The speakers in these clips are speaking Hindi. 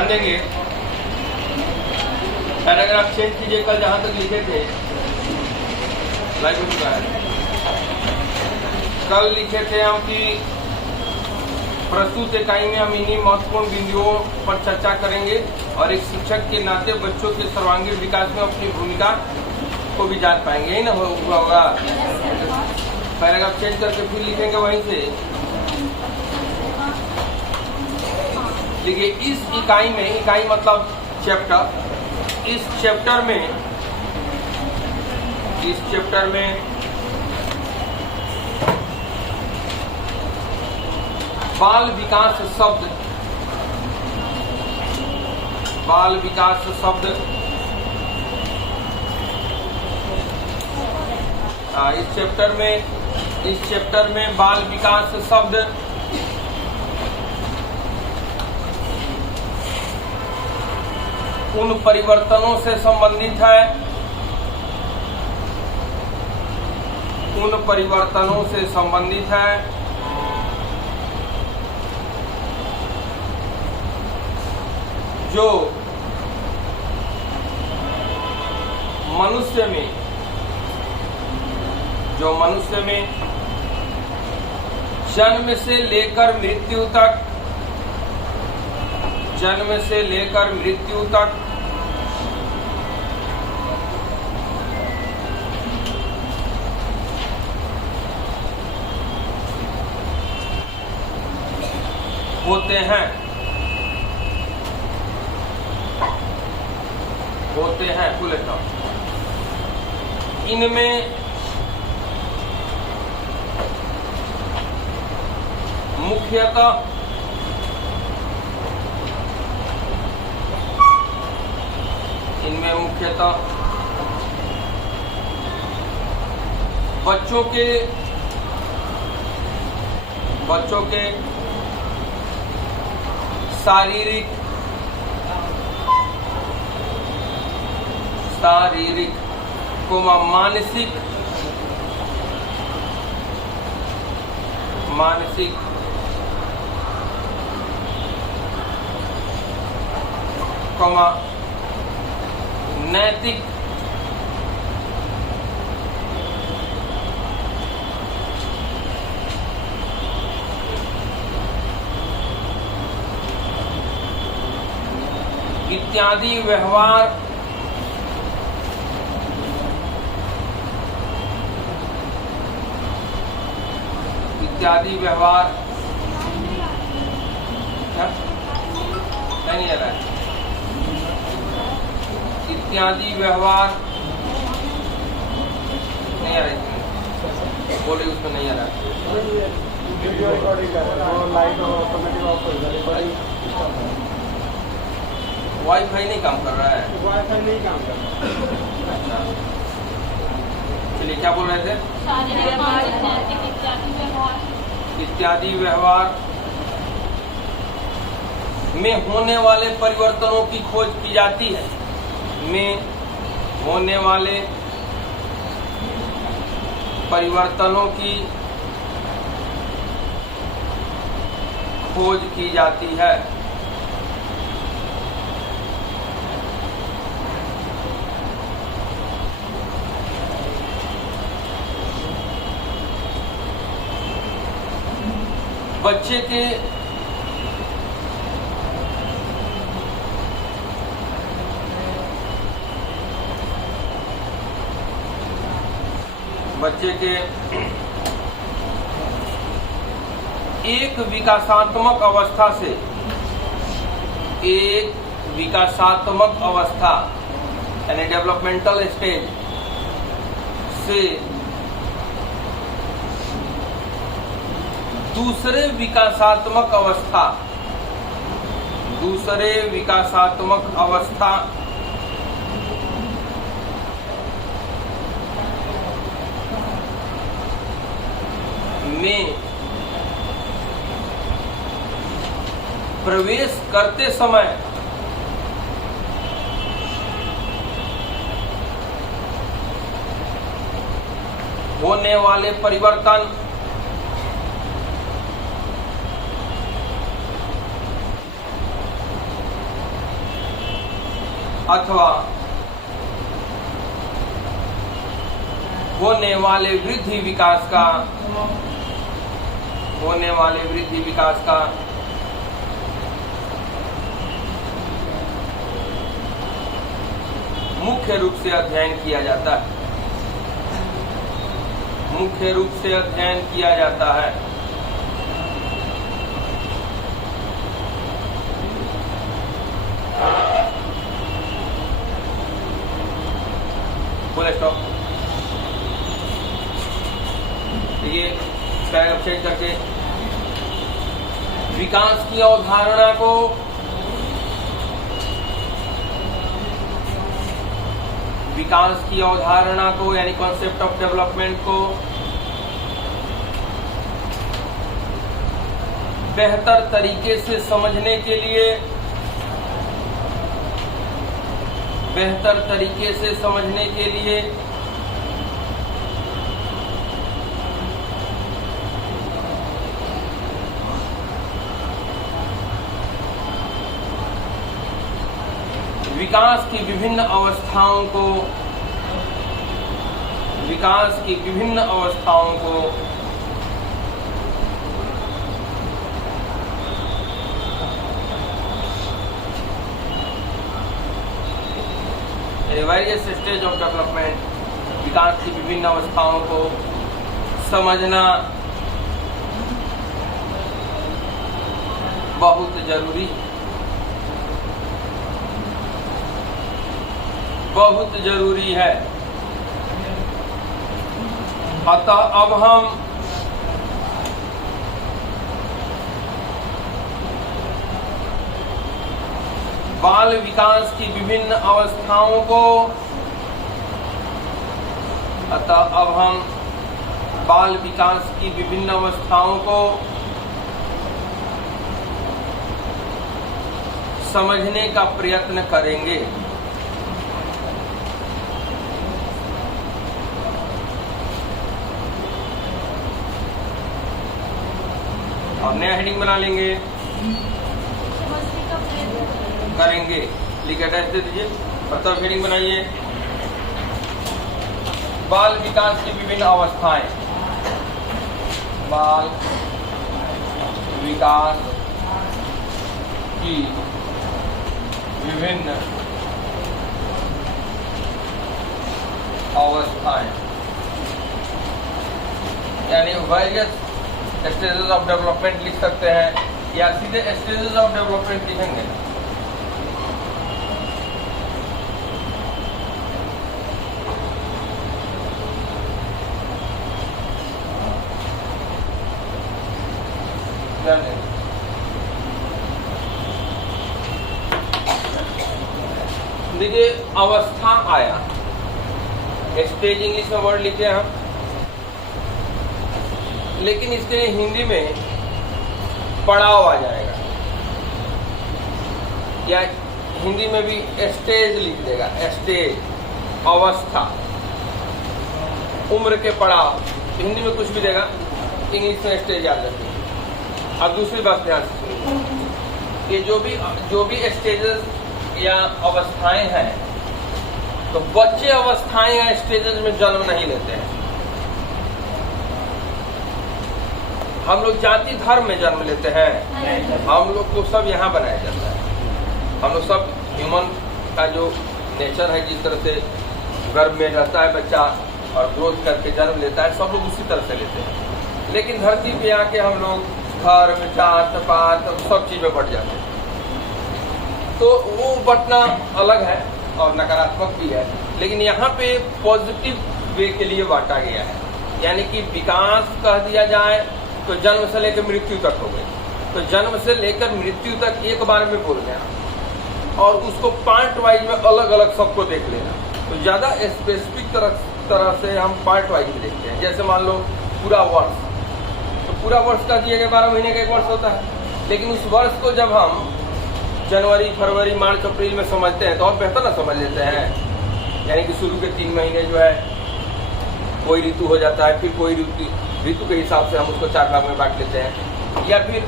ध्यान देंगे, पैराग्राफ चेंज कीजिए। कल जहां तक लिखे थे लाइव हो चुका है। कल लिखे थे हम कि प्रस्तुत इकाई में हम इन्हीं महत्वपूर्ण बिंदुओं पर चर्चा करेंगे और एक शिक्षक के नाते बच्चों के सर्वांगीण विकास में अपनी भूमिका को भी जान पाएंगे। ही ना हुआ होगा। पैराग्राफ चेंज करके फिर लिखेंगे वहीं से। देखिए इस इकाई में, इकाई मतलब चैप्टर, इस चैप्टर में बाल विकास शब्द, इस चैप्टर में बाल विकास शब्द उन परिवर्तनों से संबंधित है, जो मनुष्य में जन्म से लेकर मृत्यु तक होते हैं। इनमें मुख्यतः बच्चों के शारीरिक मानसिक नैतिक इत्यादि व्यवहार नहीं आ रहा है। इत्यादि व्यवहार नहीं आ रहा है, बोले उसमें नहीं आ रहा है। वाईफाई नहीं काम कर रहा है। अच्छा चलिए, क्या बोल रहे थे? इत्यादि व्यवहार में होने वाले परिवर्तनों की खोज की जाती है। परिवर्तनों की खोज की जाती है। बच्चे के एक विकासात्मक अवस्था यानी डेवलपमेंटल स्टेज से दूसरे विकासात्मक अवस्था में प्रवेश करते समय होने वाले परिवर्तन अथवा होने वाले वृद्धि विकास का मुख्य रूप से अध्ययन किया जाता है। Full stop. ये पैराग्राफ चेंज करके विकास की अवधारणा को यानी कॉन्सेप्ट ऑफ डेवलपमेंट को बेहतर तरीके से समझने के लिए विकास की विभिन्न अवस्थाओं को वेरियस स्टेज ऑफ डेवलपमेंट, विकास की विभिन्न अवस्थाओं को समझना बहुत जरूरी है। अतः अब हम बाल विकास की विभिन्न अवस्थाओं को समझने का प्रयत्न करेंगे। अब नया हेडिंग बना लेंगे, करेंगे, लिख अटैच दे दीजिए और तब हेडिंग बनाइए। बाल विकास की विभिन्न अवस्थाएं, बाल विकास की विभिन्न अवस्थाएं यानी वेरियस स्टेजेस ऑफ डेवलपमेंट लिख सकते हैं या सीधे स्टेजेस ऑफ डेवलपमेंट लिखेंगे। देखिए अवस्था आया, स्टेज इंग्लिश में वर्ड लिखे हम, लेकिन इसके लिए हिंदी में पड़ाव आ जाएगा या हिंदी में भी स्टेज लिख देगा। स्टेज, अवस्था, उम्र के पड़ाव, हिंदी में कुछ भी देगा, इंग्लिश में स्टेज याद रखिए। अब दूसरी बात ध्यान से सुनिए कि जो भी स्टेजेस या अवस्थाएं हैं, तो बच्चे अवस्थाएं या स्टेजेस में जन्म नहीं लेते हैं। हम लोग जाति धर्म में जन्म लेते हैं। हम लोग को सब यहाँ बनाया जाता है। हम लोग सब ह्यूमन का जो नेचर है, जिस तरह से गर्भ में रहता है बच्चा और ग्रोथ करके जन्म लेता है, सब लोग उसी तरह से लेते हैं। लेकिन धरती पे आके हम लोग धर्म, जात पात सब चीज में बट जाते हैं। तो वो बटना अलग है और नकारात्मक भी है, लेकिन यहाँ पे पॉजिटिव वे के लिए बांटा गया है। यानी कि विकास कह दिया जाए तो जन्म से लेकर मृत्यु तक हो गई, तो जन्म से लेकर मृत्यु तक एक बार में बोल देना और उसको पार्ट वाइज में अलग अलग सबको देख लेना। तो ज्यादा स्पेसिफिक तरह से हम पार्ट वाइज में देखते हैं। जैसे मान लो पूरा वर्ष, तो पूरा वर्ष का दिया गया 12 महीने का एक वर्ष होता है, लेकिन उस वर्ष को जब हम जनवरी, फरवरी, मार्च, अप्रैल में समझते हैं तो और बेहतर ना समझ लेते हैं। यानी कि शुरू के 3 महीने जो है कोई ऋतु हो जाता है, फिर कोई ऋतु के हिसाब से हम उसको 4 भाग में बांट लेते हैं, या फिर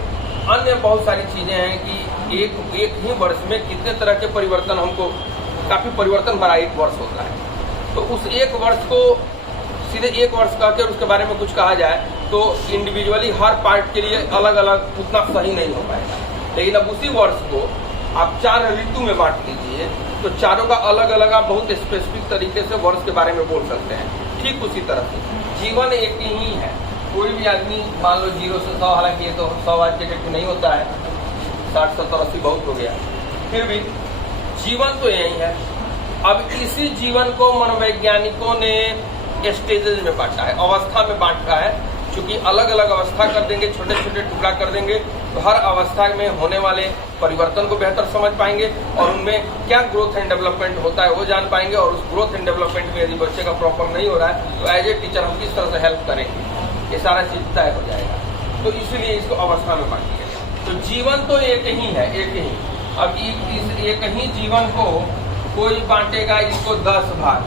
अन्य बहुत सारी चीजें हैं कि एक ही वर्ष में कितने तरह के परिवर्तन हमको काफी परिवर्तन भरा एक वर्ष होता है। तो उस एक वर्ष को सीधे एक वर्ष कहकर उसके बारे में कुछ कहा जाए तो इंडिविजुअली हर पार्ट के लिए अलग अलग उतना सही नहीं हो पाएगा। लेकिन अब उसी वर्ष को आप 4 ऋतु में बांट दीजिए तो चारों का अलग अलग आप बहुत स्पेसिफिक तरीके से वर्ष के बारे में बोल सकते हैं। ठीक उसी तरह से जीवन एक ही है। कोई भी आदमी मान लो 0 से 100, हालांकि ये तो 100 आज के डेट में नहीं होता है, 60, 70, 80 बहुत हो गया, फिर भी जीवन तो यही है। अब इसी जीवन को मनोवैज्ञानिकों ने स्टेजेज में बांटा है, अवस्था में बांटा है। क्योंकि अलग अलग अवस्था कर देंगे, छोटे छोटे टुकड़ा कर देंगे तो हर अवस्था में होने वाले परिवर्तन को बेहतर समझ पाएंगे और उनमें क्या ग्रोथ एंड डेवलपमेंट होता है वो जान पाएंगे। और उस ग्रोथ एंड डेवलपमेंट में यदि बच्चे का प्रॉपर नहीं हो रहा है तो एज ए टीचर हम किस तरह से हेल्प करेंगे, ये सारा चीज तय हो जाएगा। तो इसलिए इसको अवस्था में बांट दिया गया। तो जीवन तो एक ही है, एक ही। अब इस एक ही जीवन को कोई बांटेगा इसको 10 भाग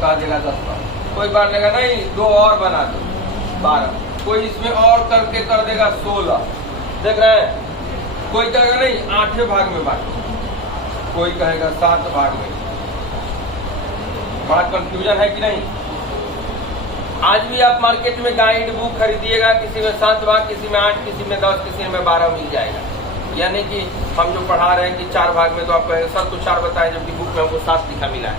कहा देगा, 10 भाग। कोई बांटेगा नहीं 2 और बना दो 12, कोई इसमें और करके कर देगा 16, देख रहे हैं। कोई कहेगा नहीं 8 भाग में बांटो, कोई कहेगा 7 भाग में। बड़ा कंफ्यूजन है कि नहीं। आज भी आप मार्केट में गाइड बुक खरीदिएगा, किसी में 7 भाग, किसी में 8, किसी में 10, किसी में 12 मिल जाएगा। यानी कि हम जो पढ़ा रहे हैं कि 4 भाग में, तो आप कहेंगे सर तो 4 बताए जबकि बुक में हमको 7 लिखा मिला है।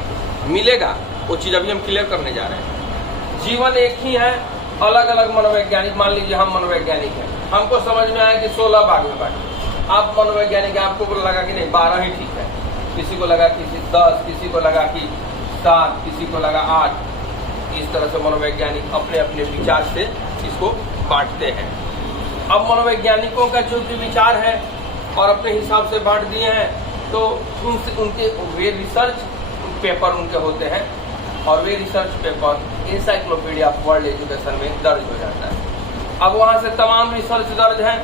मिलेगा वो चीज अभी हम क्लियर करने जा रहे हैं। जीवन एक ही है, अलग अलग मनोवैज्ञानिक, मान लीजिए हम मनोवैज्ञानिक हैं, हमको समझ में आया कि 16 भाग में बांटे। आप मनोवैज्ञानिक हैं, आपको लगा कि नहीं 12 ही ठीक है, किसी को लगा कि 10, किसी को लगा कि 7, किसी को लगा 8। इस तरह से मनोवैज्ञानिक अपने अपने विचार से इसको बांटते हैं। अब मनोवैज्ञानिकों का जो भी विचार है और अपने हिसाब से बांट दिए हैं तो उनके वे रिसर्च पेपर उनके होते हैं और वे research paper encyclopedia of world education में दर्ज हो जाता है। अब वहाँ से तमाम रिसर्च दर्ज हैं।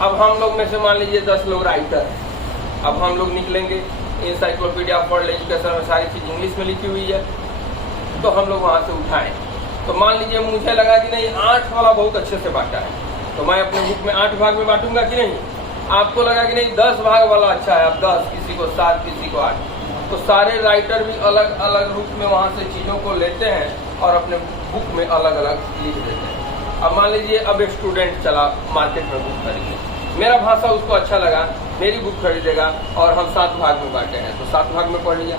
अब हम लोग में से मान लीजिए 10 लोग राइटर हैं, अब हम लोग निकलेंगे इंसाइक्लोपीडिया ऑफ वर्ल्ड एजुकेशन में सारी चीज इंग्लिश में लिखी हुई है तो हम लोग वहाँ से उठाएं। तो मान लीजिए मुझे लगा कि नहीं 8 वाला बहुत अच्छे से बांटा है तो मैं अपने बुक में 8 भाग में बांटूंगा कि नहीं। आपको लगा कि नहीं 10 भाग वाला अच्छा है, अब 10, किसी को 7, किसी को 8। तो सारे राइटर भी अलग अलग रूप में वहाँ से चीजों को लेते हैं और अपने बुक में अलग अलग लिख देते हैं। अब मान लीजिए अब एक स्टूडेंट चला मार्केट में बुक खरीदे, मेरा भाषा उसको अच्छा लगा, मेरी बुक खरीदेगा और हम 7 भाग में बांटे हैं तो 7 भाग में पढ़ लिया।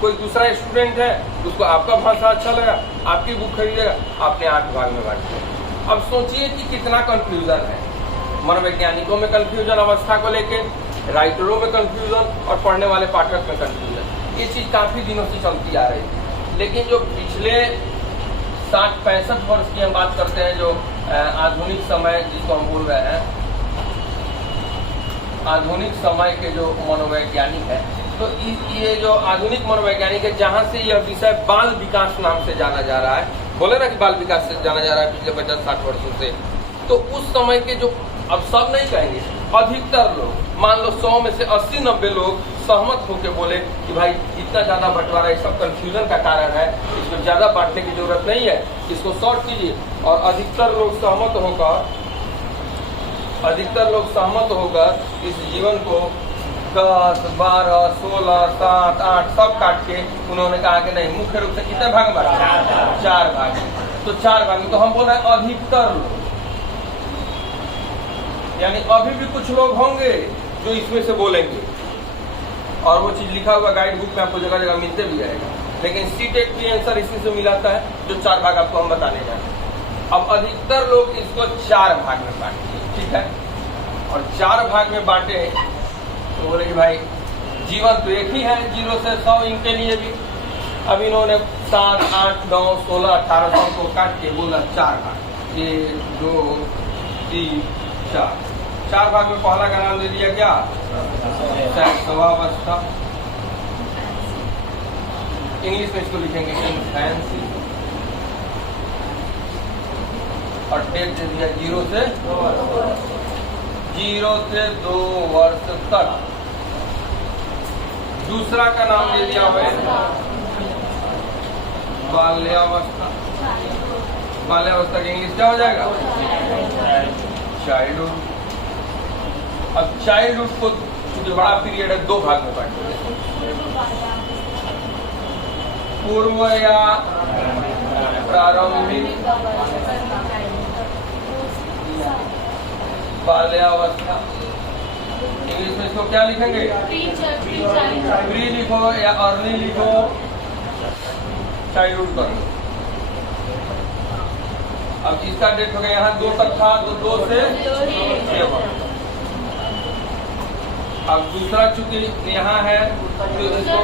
कोई दूसरा स्टूडेंट है उसको आपका भाषा अच्छा लगा, आपकी बुक खरीदेगा, आपने 8 भाग में बांटे। अब सोचिए कि कितना कंफ्यूजन है। मनोवैज्ञानिकों में कंफ्यूजन अवस्था को लेके, राइटरों में कंफ्यूजन और पढ़ने वाले पाठक में कंफ्यूजन। ये चीज काफी दिनों से चलती आ रही है। लेकिन जो पिछले 60-65 वर्ष की हम बात करते हैं, जो आधुनिक समय जिसको हम बोल रहे हैं, आधुनिक समय के जो मनोवैज्ञानिक है, तो ये जो आधुनिक मनोवैज्ञानिक है जहाँ से यह विषय बाल विकास नाम से जाना जा रहा है, बोले ना कि बाल विकास से जाना जा रहा है पिछले 50-60 वर्षों से, तो उस समय के जो, अब सब नहीं कहेंगे, अधिकतर लोग, मान लो 100 में से 80-90 लोग सहमत होकर बोले कि भाई इतना ज्यादा बंटवारा ये सब कंफ्यूजन का कारण है, इसको ज्यादा बांटने की जरूरत नहीं है, इसको शॉर्ट कीजिए। और अधिकतर लोग सहमत होकर इस जीवन को 10, 12, 16, 7, 8 सब काट के उन्होंने कहा कि नहीं, मुख्य रूप से कितने भाग में बांटा? 4 भाग। तो 4 भाग में तो हम बोल रहे हैं अधिकतर लोग, यानी अभी भी कुछ लोग होंगे जो इसमें से बोलेंगे और वो चीज लिखा हुआ गाइड बुक में आपको जगह जगह मिलते भी रहेगा। लेकिन सीटेट की आंसर इसी से मिलाता है जो 4 भाग आपको हम बताने जाए। अब अधिकतर लोग इसको 4 भाग में बांटे, ठीक है, और 4 भाग में बांटे तो बोले कि भाई जीवन तो एक ही है, 0 से 100 इनके लिए भी। अब इन्होंने 7, 8, 9, 16, 18 100 को काट के बोला 4 भाग, 1, 2, 3, 4 भाग में पहला का नाम दे दिया क्या? सहस्रावस्था। इंग्लिश में इसको लिखेंगे इन्फेंसी। और डेट दे दिया 0 से 2 वर्ष तक। दूसरा का नाम दे दिया हुआ बाल्यावस्था। बाल्यावस्था की इंग्लिश क्या हो जाएगा? चाइल्डहुड। अब चाइल्डहुड को जो बड़ा पीरियड है 2 भाग में बांट दिया। पूर्व या प्रारंभिक बाल्यावस्था। इंग्लिश में इसको क्या लिखेंगे? प्री लिखो या अर्ली लिखो, चाइल्डहुड कर लो। अब इसका डेट हो गया, यहाँ 2 तक था तो 2 से 6। अब दूसरा चूंकि यहाँ है तो इसको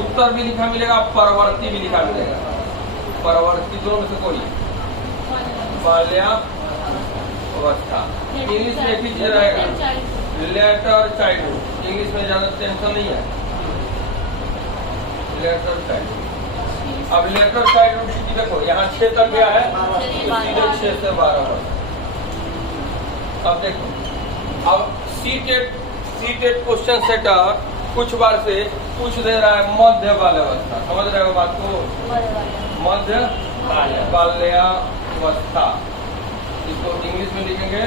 उत्तर भी लिखा मिलेगा, परवर्ती भी लिखा मिलेगा। परवर्ती दोनों में से कोई, बाल्यावस्था। इंग्लिश में एक ही चीज रहेगा, लेटर चाइल्डहुड। इंग्लिश में ज्यादा टेंशन नहीं है, लेटर चाइल्डहुड। अब लेटर चाइल्डहुड की देखो, यहाँ 6 तक गया है तो सीधे 6 से 12 वर्ष। अब देखो, अब सीटेड क्वेश्चन सेटर कुछ बार से पूछ दे रहा है मध्य बाल्यावस्था। समझ रहे हो बात को? मध्य बाल्यावस्था, इसको इंग्लिश में लिखेंगे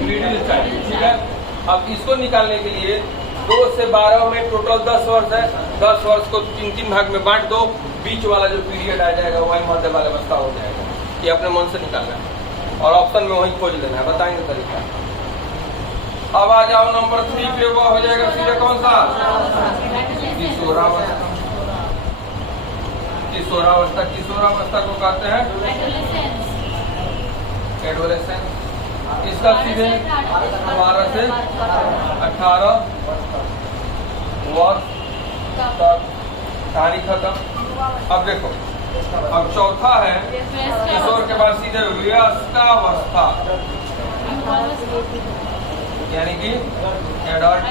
मिडिल चाइल्डहुड। ठीक है, अब इसको निकालने के लिए 2 से 12 में टोटल 10 वर्ष है। 10 वर्ष को 3 भाग में बांट दो, बीच वाला जो पीरियड आ जाएगा वही मध्य बाल्यावस्था हो जाएगा। ये अपने मन से निकालना है और ऑप्शन में वही खोज लेना है, बताएंगे तरीका। अब आ जाओ नंबर 3 पे, वो हो जाएगा सीधे कौन सा? किशोरावस्था। किशोरावस्था, किशोरावस्था को कहते हैं एडोलेसेंस। इसका सीधे 12 से 18 वर्ष तक कहानी खत्म। अब देखो, अब चौथा है किशोर के बाद सीधे वयस्कावस्था, यानी कि एडल्ट।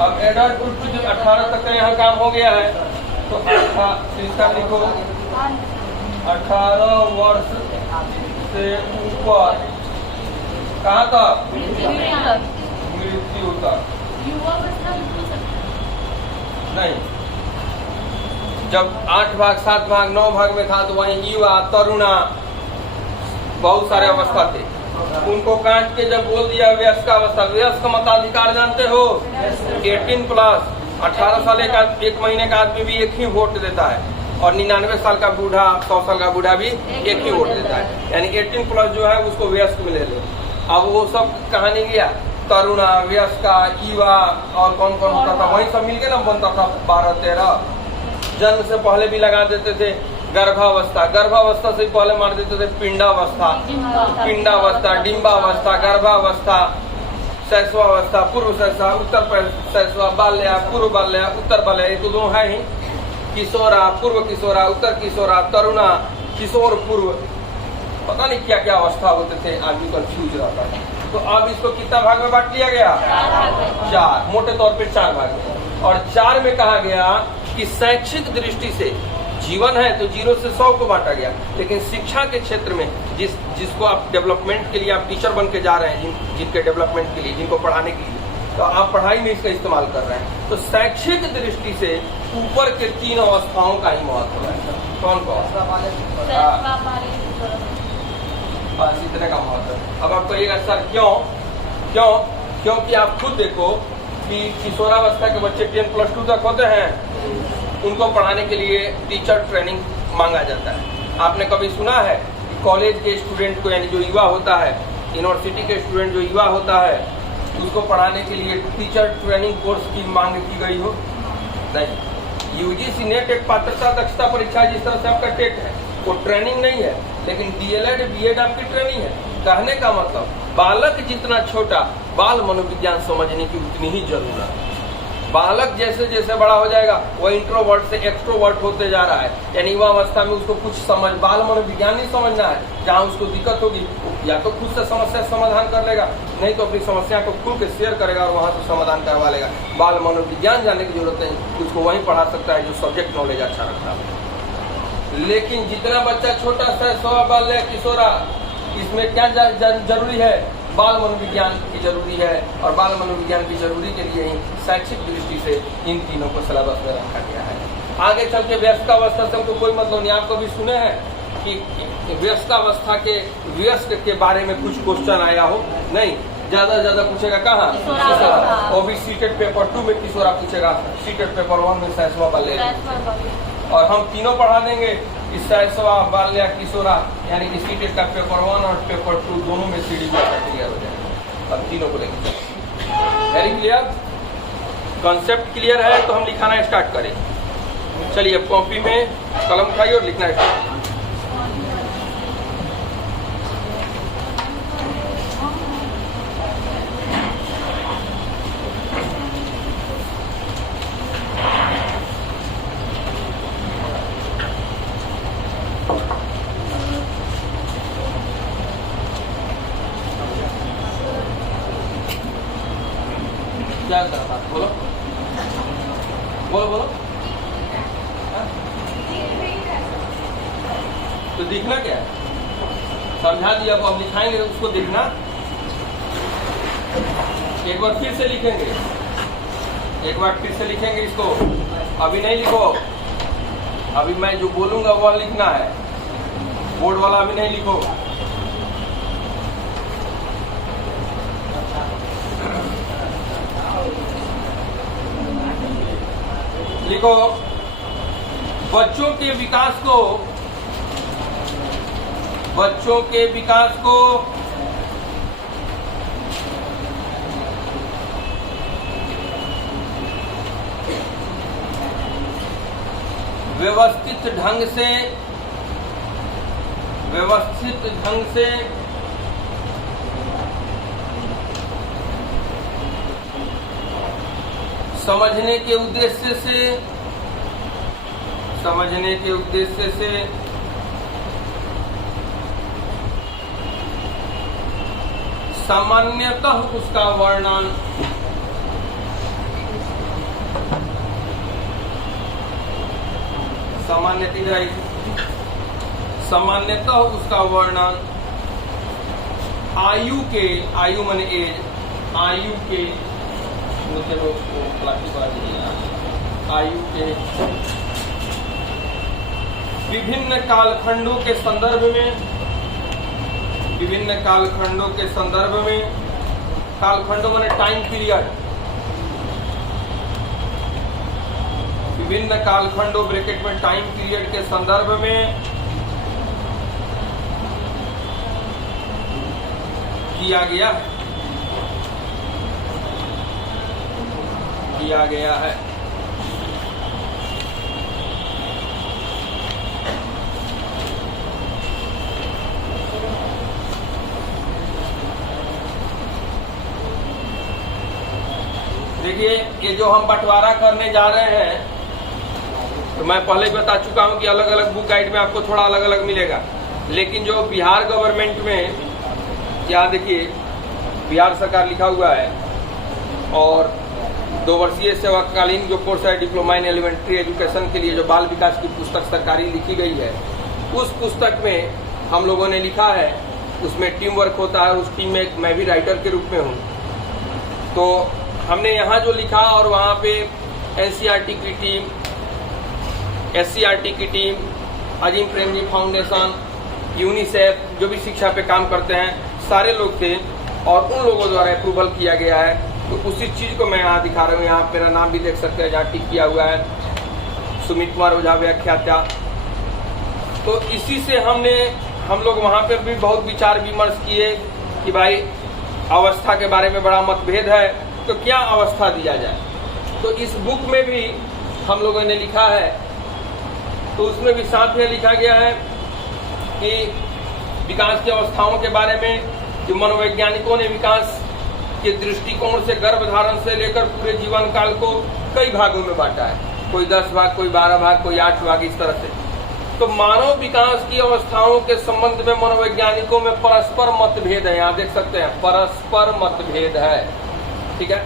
अब एडल्टहुड जो 18 तक का यहाँ काम हो गया है तो इसका लिखो 18 वर्ष से ऊपर कहाँ तक? मृत्यु तक नहीं। जब 8 भाग 7 भाग 9 भाग में था तो वहीं युवा, तरुणा, बहुत सारे अवस्था थे, उनको काट के जब बोल दिया वयस्कावस्था। वयस्क मताधिकार जानते हो? 18 प्लस। 18 साल का 1 महीने का आदमी भी एक ही वोट देता है और 99 साल का बूढ़ा, 100 साल का बूढ़ा भी एक ही वोट देता है, यानी 18 प्लस जो है उसको वयस्क में ले लो। अब वो सब कहानी गया, तरुणा, वयस्का, युवा और कौन कौन होता था वही सब मिलके ना बनता था 12-13। जन्म से पहले भी लगा देते थे गर्भावस्था, गर्भावस्था से पहले मार देते थे पिंडावस्था, पिंडावस्था, डिम्बावस्था, गर्भावस्था, शैशवावस्था, पूर्व शैशवा, उत्तर शैशवा, बाल्या, पूर्व बाल्या, उत्तर बाल्या, ये तो दो है ही। किशोरा, पूर्व किशोरा, उत्तर किशोरा, तरुणा, किशोर पूर्व, पता नहीं क्या क्या अवस्था होते थे, आदमी कंफ्यूज रहता था। तो अब इसको कितना भाग में बांट लिया गया? 4, मोटे तौर पे 4 भाग में। और 4 में कहा गया कि शैक्षिक दृष्टि से जीवन है तो 0 से 100 को बांटा गया, लेकिन शिक्षा के क्षेत्र में जिसको आप डेवलपमेंट के लिए आप टीचर बन के जा रहे हैं, जिनके डेवलपमेंट के लिए, जिनको पढ़ाने के लिए, तो आप पढ़ाई में इसका इस्तेमाल कर रहे हैं। तो शैक्षिक दृष्टि से ऊपर के 3 अवस्थाओं का ही महत्व है। कौन कौन? बस इतने का महत्व है। अब आप कहिएगा सर क्यों? क्योंकि आप खुद देखो कि किशोरावस्था के बच्चे 10+2 तक होते हैं, उनको पढ़ाने के लिए टीचर ट्रेनिंग मांगा जाता है। आपने कभी सुना है कि कॉलेज के स्टूडेंट को, यानी जो युवा होता है, यूनिवर्सिटी के स्टूडेंट जो युवा होता है, उसको पढ़ाने के लिए टीचर ट्रेनिंग कोर्स की मांग की गई हो? नहीं। यूजीसी नेट एक पात्रता दक्षता परीक्षा जिस तरह से आपका टेट है, वो ट्रेनिंग नहीं है, लेकिन डीएलएड बीएड आपकी ट्रेनिंग है। कहने का मतलब बालक जितना छोटा, बाल मनोविज्ञान समझने की उतनी ही जरूरत है। बालक जैसे जैसे बड़ा हो जाएगा वो इंट्रोवर्ट से एक्सट्रोवर्ट होते जा रहा है, यानी युवा अवस्था में उसको कुछ समझ, बाल मनोविज्ञान नहीं समझना है। जहाँ उसको दिक्कत होगी या तो खुद से समस्या समाधान कर लेगा, नहीं तो अपनी समस्या को खुल के शेयर करेगा और वहाँ से समाधान करवा लेगा। बाल मनोविज्ञान जानने की जरूरत नहीं, उसको वहीं पढ़ा सकता है जो सब्जेक्ट नॉलेज अच्छा रखता है। लेकिन जितना बच्चा छोटा सा, 100 बाल्य किशोरा, इसमें क्या जरूरी है? बाल मनोविज्ञान की जरूरी है, और बाल मनोविज्ञान की जरूरी के लिए ही शैक्षिक दृष्टि से इन तीनों को सिलेबस में रखा गया है। आगे चल के वयस्कावस्था से हमको कोई मतलब नहीं। आप कभी सुने हैं कि वयस्कावस्था के वयस्क के बारे में कुछ क्वेश्चन आया हो? नहीं। ज्यादा से ज्यादा पूछेगा कहाँ, किशोरा। और भी सीटेड पेपर 2 में किशोरा पूछेगा, सीटेड पेपर 1 में शैशवा बाल्या। और हम तीनों पढ़ा देंगे इस शैशवा बाल्या किशोरा, यानी कि सीटेड का पेपर 1 और पेपर 2 दोनों में सीडी क्लियर हो जाएगा। हम तीनों को लेंगे। वेरी क्लियर, कॉन्सेप्ट क्लियर है तो हम लिखाना स्टार्ट करें। चलिए अब कॉपी में कलम उठाइए और लिखना स्टार्ट। क्या कर रहा था, बोलो बोलो बोलो। तो दिखना क्या है, समझा दिया, अब लिखाएंगे उसको देखना। एक बार फिर से लिखेंगे, एक बार फिर से लिखेंगे इसको। अभी नहीं लिखो, अभी मैं जो बोलूंगा वह लिखना है, बोर्ड वाला अभी नहीं लिखो। लिखो, बच्चों के विकास को व्यवस्थित ढंग से समझने के उद्देश्य से सामान्यतः उसका वर्णन आयु माने एज, आयु के विभिन्न कालखंडों के संदर्भ में, कालखंडों माने टाइम पीरियड, विभिन्न कालखंडों ब्रैकेट में टाइम पीरियड के संदर्भ में किया गया है। देखिए, ये जो हम बंटवारा करने जा रहे हैं, तो मैं पहले ही बता चुका हूं कि अलग अलग बुक गाइड में आपको थोड़ा अलग अलग मिलेगा, लेकिन जो बिहार गवर्नमेंट में, यहाँ देखिए बिहार सरकार लिखा हुआ है, और 2 वर्षीय सेवाकालीन जो कोर्स है डिप्लोमा इन एलिमेंट्री एजुकेशन के लिए जो बाल विकास की पुस्तक सरकारी लिखी गई है, उस पुस्तक में हम लोगों ने लिखा है, उसमें टीम वर्क होता है, उस टीम में मैं भी राइटर के रूप में हूँ। तो हमने यहाँ जो लिखा और वहाँ पे एनसीईआरटी की टीम, एससीईआरटी की team, Azim Premji foundation, UNICEF, जो भी शिक्षा पे काम करते हैं, सारे लोग थे और उन लोगों द्वारा अप्रूवल किया गया है। तो उसी चीज को मैं यहाँ दिखा रहा हूँ। यहाँ मेरा नाम भी देख सकते हैं, जहाँ टिक किया हुआ है, सुमित कुमार ओझा व्याख्याता। तो इसी से हम लोग वहाँ पर भी बहुत विचार विमर्श किए कि भाई अवस्था के बारे में बड़ा मतभेद है, तो क्या अवस्था दिया जाए। तो इस बुक में भी हम लोगों ने लिखा है, तो उसमें भी साथ में लिखा गया है कि विकास की अवस्थाओं के बारे में जो मनोवैज्ञानिकों ने विकास के दृष्टिकोण से गर्भधारण से लेकर पूरे जीवन काल को कई भागों में बांटा है, कोई 10 भाग, कोई 12 भाग, कोई 8 भाग, इस तरह से। तो मानव विकास की अवस्थाओं के संबंध में मनोवैज्ञानिकों में परस्पर मतभेद है। यहाँ देख सकते हैं, परस्पर मतभेद है, ठीक है।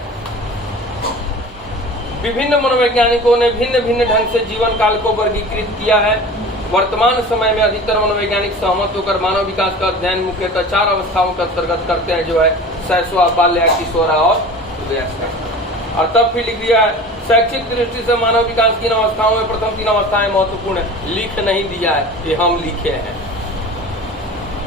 विभिन्न मनोवैज्ञानिकों ने भिन्न भिन्न ढंग से जीवन काल को वर्गीकृत किया है। वर्तमान समय में अधिकतर मनोवैज्ञानिक सहमत होकर मानव विकास का अध्ययन मुख्यतः 4 अवस्थाओं के अंतर्गत करते हैं, जो है शैशव, बाल्य, किशोरा और वयस्क। और तब फिर लिख दिया है, शैक्षिक दृष्टि से मानव विकास की 9 अवस्थाओं में प्रथम 3 अवस्थाएं महत्वपूर्ण है। लिख नहीं दिया है, ये हम लिखे हैं।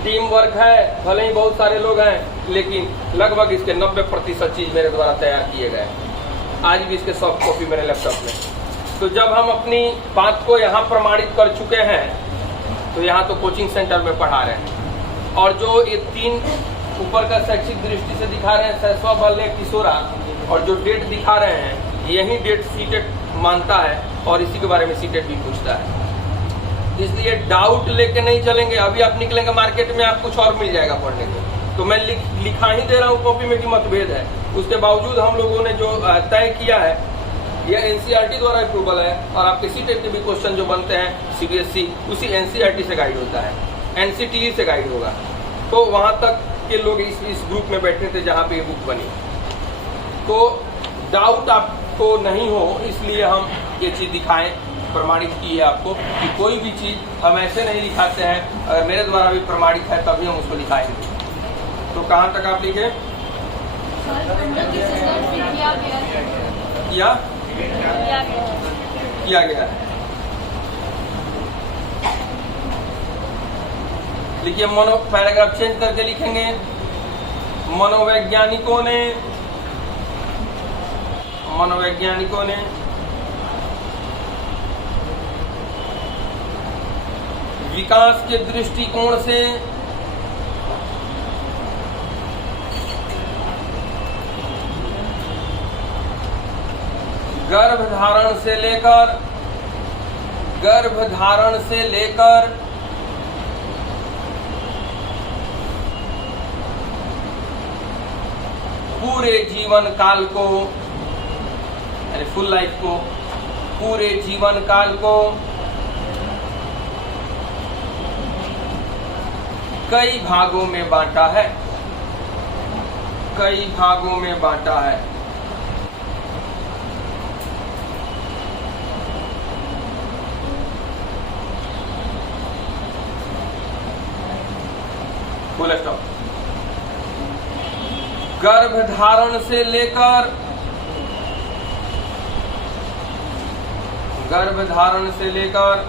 टीम वर्क है, भले ही बहुत सारे लोग हैं, लेकिन लगभग इसके 90% चीज मेरे द्वारा तैयार किए गए हैं। आज भी इसके सॉफ्ट कॉपी मेरे लैपटॉप में। तो जब हम अपनी बात को यहाँ प्रमाणित कर चुके हैं, तो यहाँ तो कोचिंग सेंटर में पढ़ा रहे हैं, और जो ये 3 ऊपर का शैक्षिक दृष्टि से दिखा रहे हैं, सैसवा, बाल्य, किशोरा, और जो डेट दिखा रहे हैं, यही डेट सीटेट मानता है और इसी के बारे में सीटेट भी पूछता है। इसलिए डाउट लेके नहीं चलेंगे। अभी आप निकलेंगे मार्केट में, आप कुछ और मिल जाएगा पढ़ने को। तो मैं लिखा ही दे रहा हूँ कॉपी में कि मतभेद है। उसके बावजूद हम लोगों ने जो तय किया है, यह एनसीईआरटी द्वारा अप्रूवल है, और आपके सीटेट के भी क्वेश्चन जो बनते हैं सीबीएसई, उसी एनसीईआरटी से गाइड होता है, एनसीटीई से गाइड होगा। तो वहां तक के लोग इस ग्रुप में बैठे थे जहाँ पे ये बुक बनी। तो डाउट आपको नहीं हो, इसलिए हम ये चीज दिखाएं, प्रमाणित की है आपको कि कोई भी चीज हम ऐसे नहीं लिखाते हैं। अगर मेरे द्वारा भी प्रमाणित है तभी हम उसको लिखाएंगे। तो कहाँ तक आप लिखे? किया गया है। लिखिए, पैराग्राफ चेंज करके लिखेंगे। मनोवैज्ञानिकों ने विकास के दृष्टिकोण से गर्भधारण से लेकर पूरे जीवन काल को, यानी फुल लाइफ को, पूरे जीवन काल को कई भागों में बांटा है। Full stop. गर्भधारण से लेकर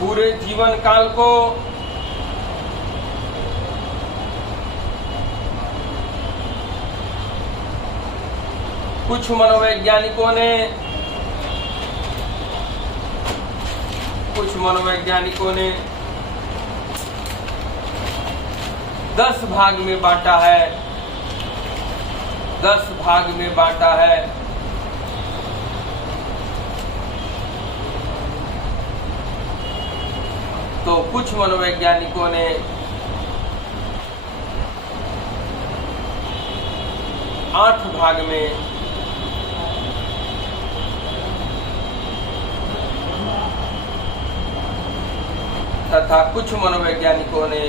पूरे जीवन काल को कुछ मनोवैज्ञानिकों ने 10 भाग में बांटा है। 10 भाग में बांटा है। तो कुछ मनोवैज्ञानिकों ने 8 भाग में तथा कुछ मनोवैज्ञानिकों ने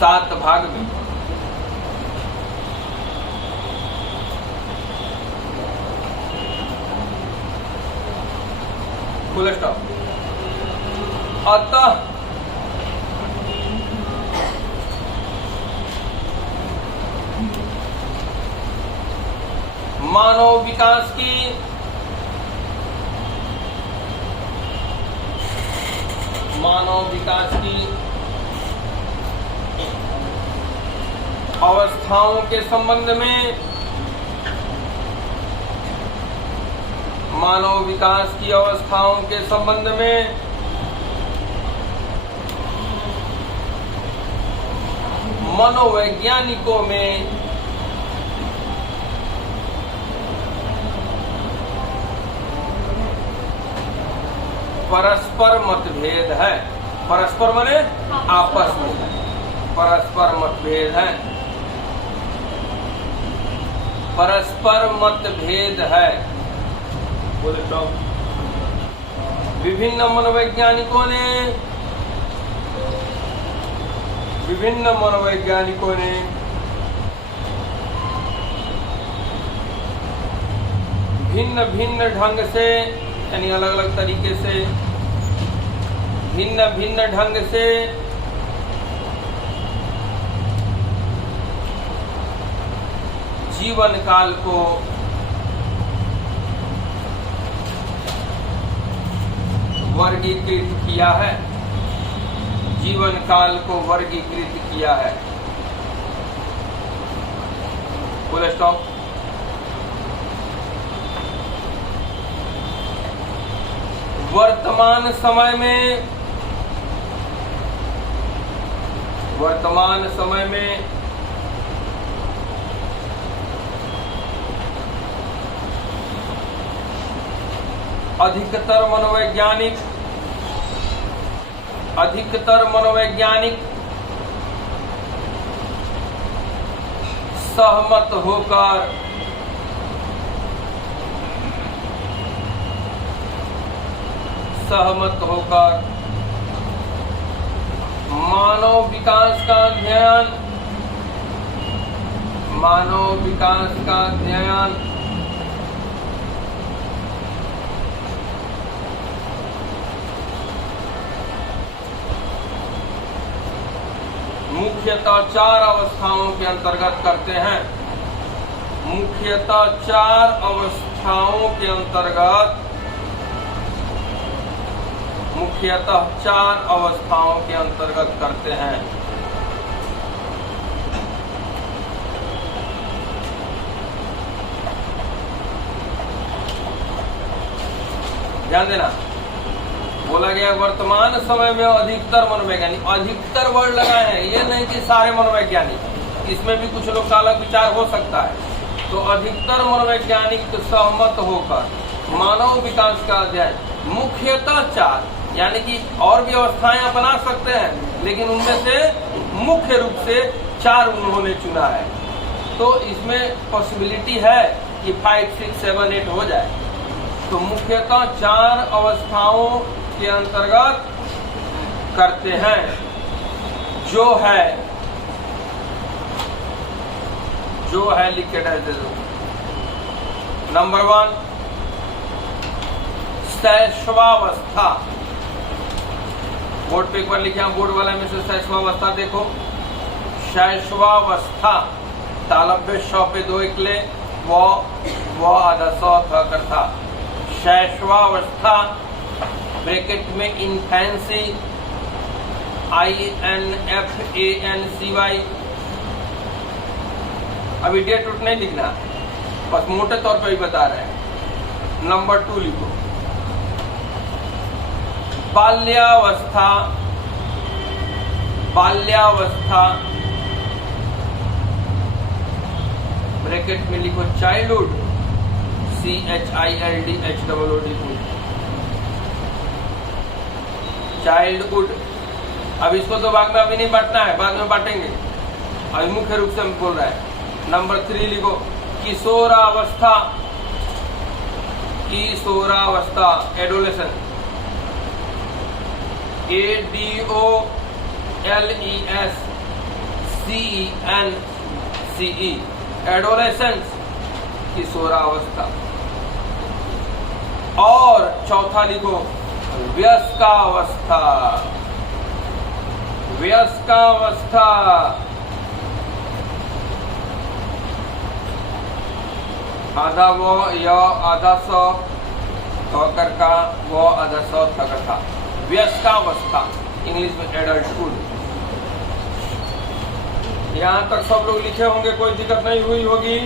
7 भाग में। Full stop. अतः मानव विकास की अवस्थाओं के संबंध में, मानव विकास की अवस्थाओं के संबंध में मनोवैज्ञानिकों में परस्पर मतभेद है। परस्पर माने आपस में, परस्पर मतभेद है। परस्पर मतभेद है। बोले तो विभिन्न मनोवैज्ञानिकों ने भिन्न भिन्न ढंग से, यानी अलग अलग तरीके से, भिन्न भिन्न ढंग से जीवन काल को वर्गीकृत किया है, जीवन काल को वर्गीकृत किया है। Full stop. वर्तमान समय में अधिकतर मनोवैज्ञानिक सहमत होकर मानव विकास का अध्ययन मुख्यतः 4 अवस्थाओं के अंतर्गत करते हैं। मुख्यतः 4 अवस्थाओं के अंतर्गत करते हैं। ध्यान देना, बोला गया वर्तमान समय में अधिकतर मनोवैज्ञानिक, अधिकतर वर्ड लगाए हैं, ये नहीं कि सारे मनोवैज्ञानिक, इसमें भी कुछ लोग का अलग विचार हो सकता है। तो अधिकतर मनोवैज्ञानिक सहमत होकर मानव विकास का अध्ययन मुख्यतः 4, यानी कि और भी अवस्थाएं अपना सकते हैं, लेकिन उनमें से मुख्य रूप से 4 उन्होंने चुना है। तो इसमें पॉसिबिलिटी है कि 5, 6, 7, 8 हो जाए। तो मुख्यतः 4 अवस्थाओं के अंतर्गत करते हैं, जो है लिख के डाल दे दो। नंबर 1 शैशवावस्था। बोर्ड पे एक बार लिखे, बोर्ड वाला में से शैशवावस्था देखो। शैशवावस्था तालव्य श पे 2 इकले, वो आधा सौ था। शैशवावस्था ब्रैकेट में इन्फेंसी, INFANCY। अभी डेट उठ नहीं लिखना, बस मोटे तौर पे ही बता रहे हैं। नंबर 2 लिखो। बाल्यावस्था ब्रैकेट में लिखो चाइल्डहुड, CHILDHOOD, चाइल्डहुड। अब इसको तो भाग में अभी नहीं बांटना है, बाद में बांटेंगे, अभी मुख्य रूप से हम बोल रहे हैं। नंबर 3 लिखो किशोरावस्था, एडोलेसेंस, ADOLESCENCE, एडोलेसेंस, किशोरावस्था। और चौथा लिखो वयस्कावस्था। आधा वो या आधा सौ थकर का, वो आधा सौ थकर था। वयस्कावस्था, इंग्लिश में एडल्टहुड। यहाँ तक सब लोग लिखे होंगे, कोई दिक्कत नहीं हुई होगी।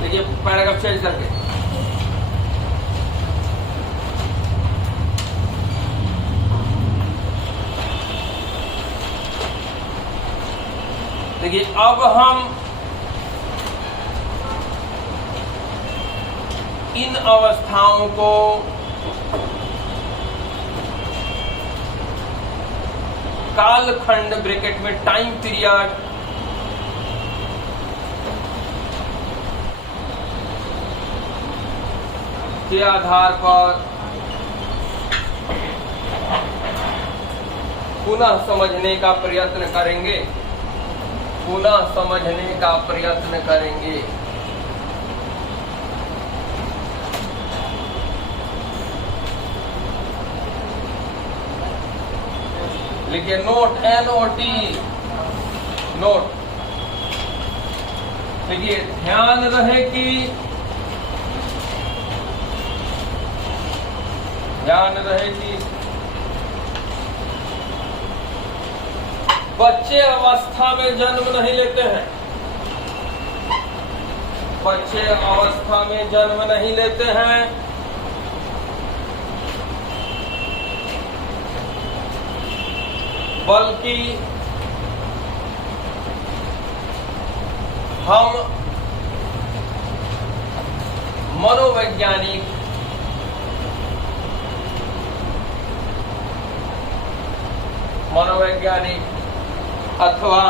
देखिए पैराग्राफ चेंज करके, देखिए अब हम इन अवस्थाओं को कालखंड ब्रैकेट में टाइम पीरियड के आधार पर पुनः समझने का प्रयत्न करेंगे। लिखिए नोट, NOT, नोट। देखिए ध्यान रहे कि बच्चे अवस्था में जन्म नहीं लेते हैं। बच्चे अवस्था में जन्म नहीं लेते हैं, बल्कि हम मनोवैज्ञानिक अथवा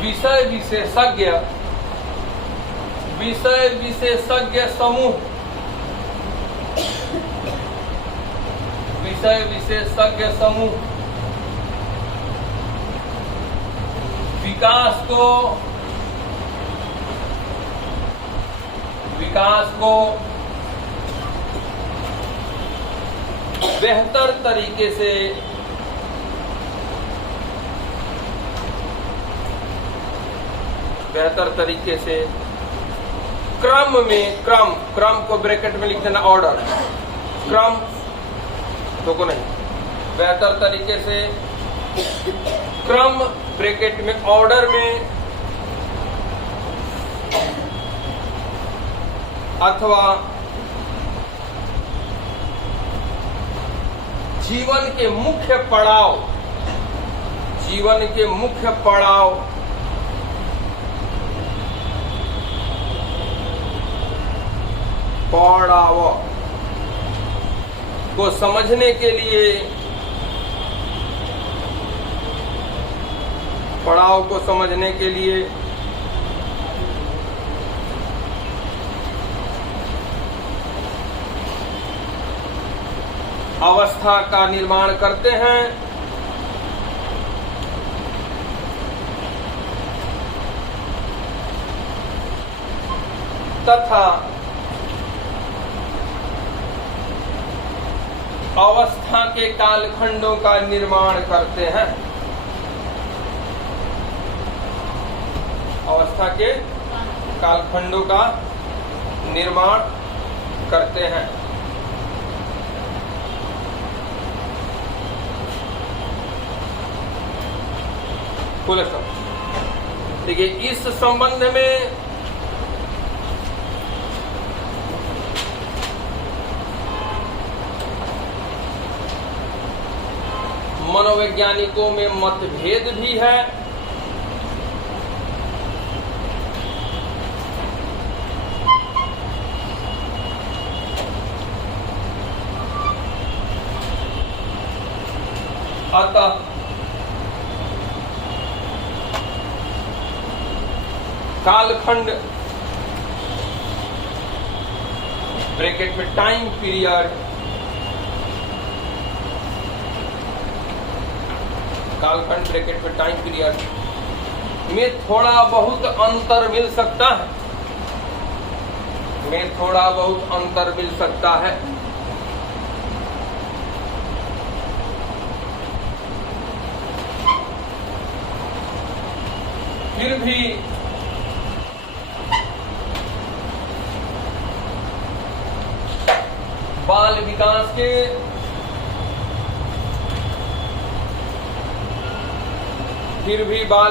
विषय विशेषज्ञ समूह विकास को बेहतर तरीके से क्रम को ब्रैकेट में लिख देना, ऑर्डर, क्रम तो को नहीं, बेहतर तरीके से क्रम ब्रैकेट में ऑर्डर में अथवा जीवन के मुख्य पड़ाव को समझने के लिए अवस्था का निर्माण करते हैं तथा अवस्था के कालखंडों का निर्माण करते हैं। अवस्था के कालखंडों का निर्माण करते हैं। बोले सब देखिए, इस संबंध में मनोवैज्ञानिकों में मतभेद भी है। अतः कालखंड ब्रैकेट में टाइम पीरियड, कालखंड ब्रैकेट में टाइम पीरियड में थोड़ा बहुत अंतर मिल सकता है, फिर भी बाल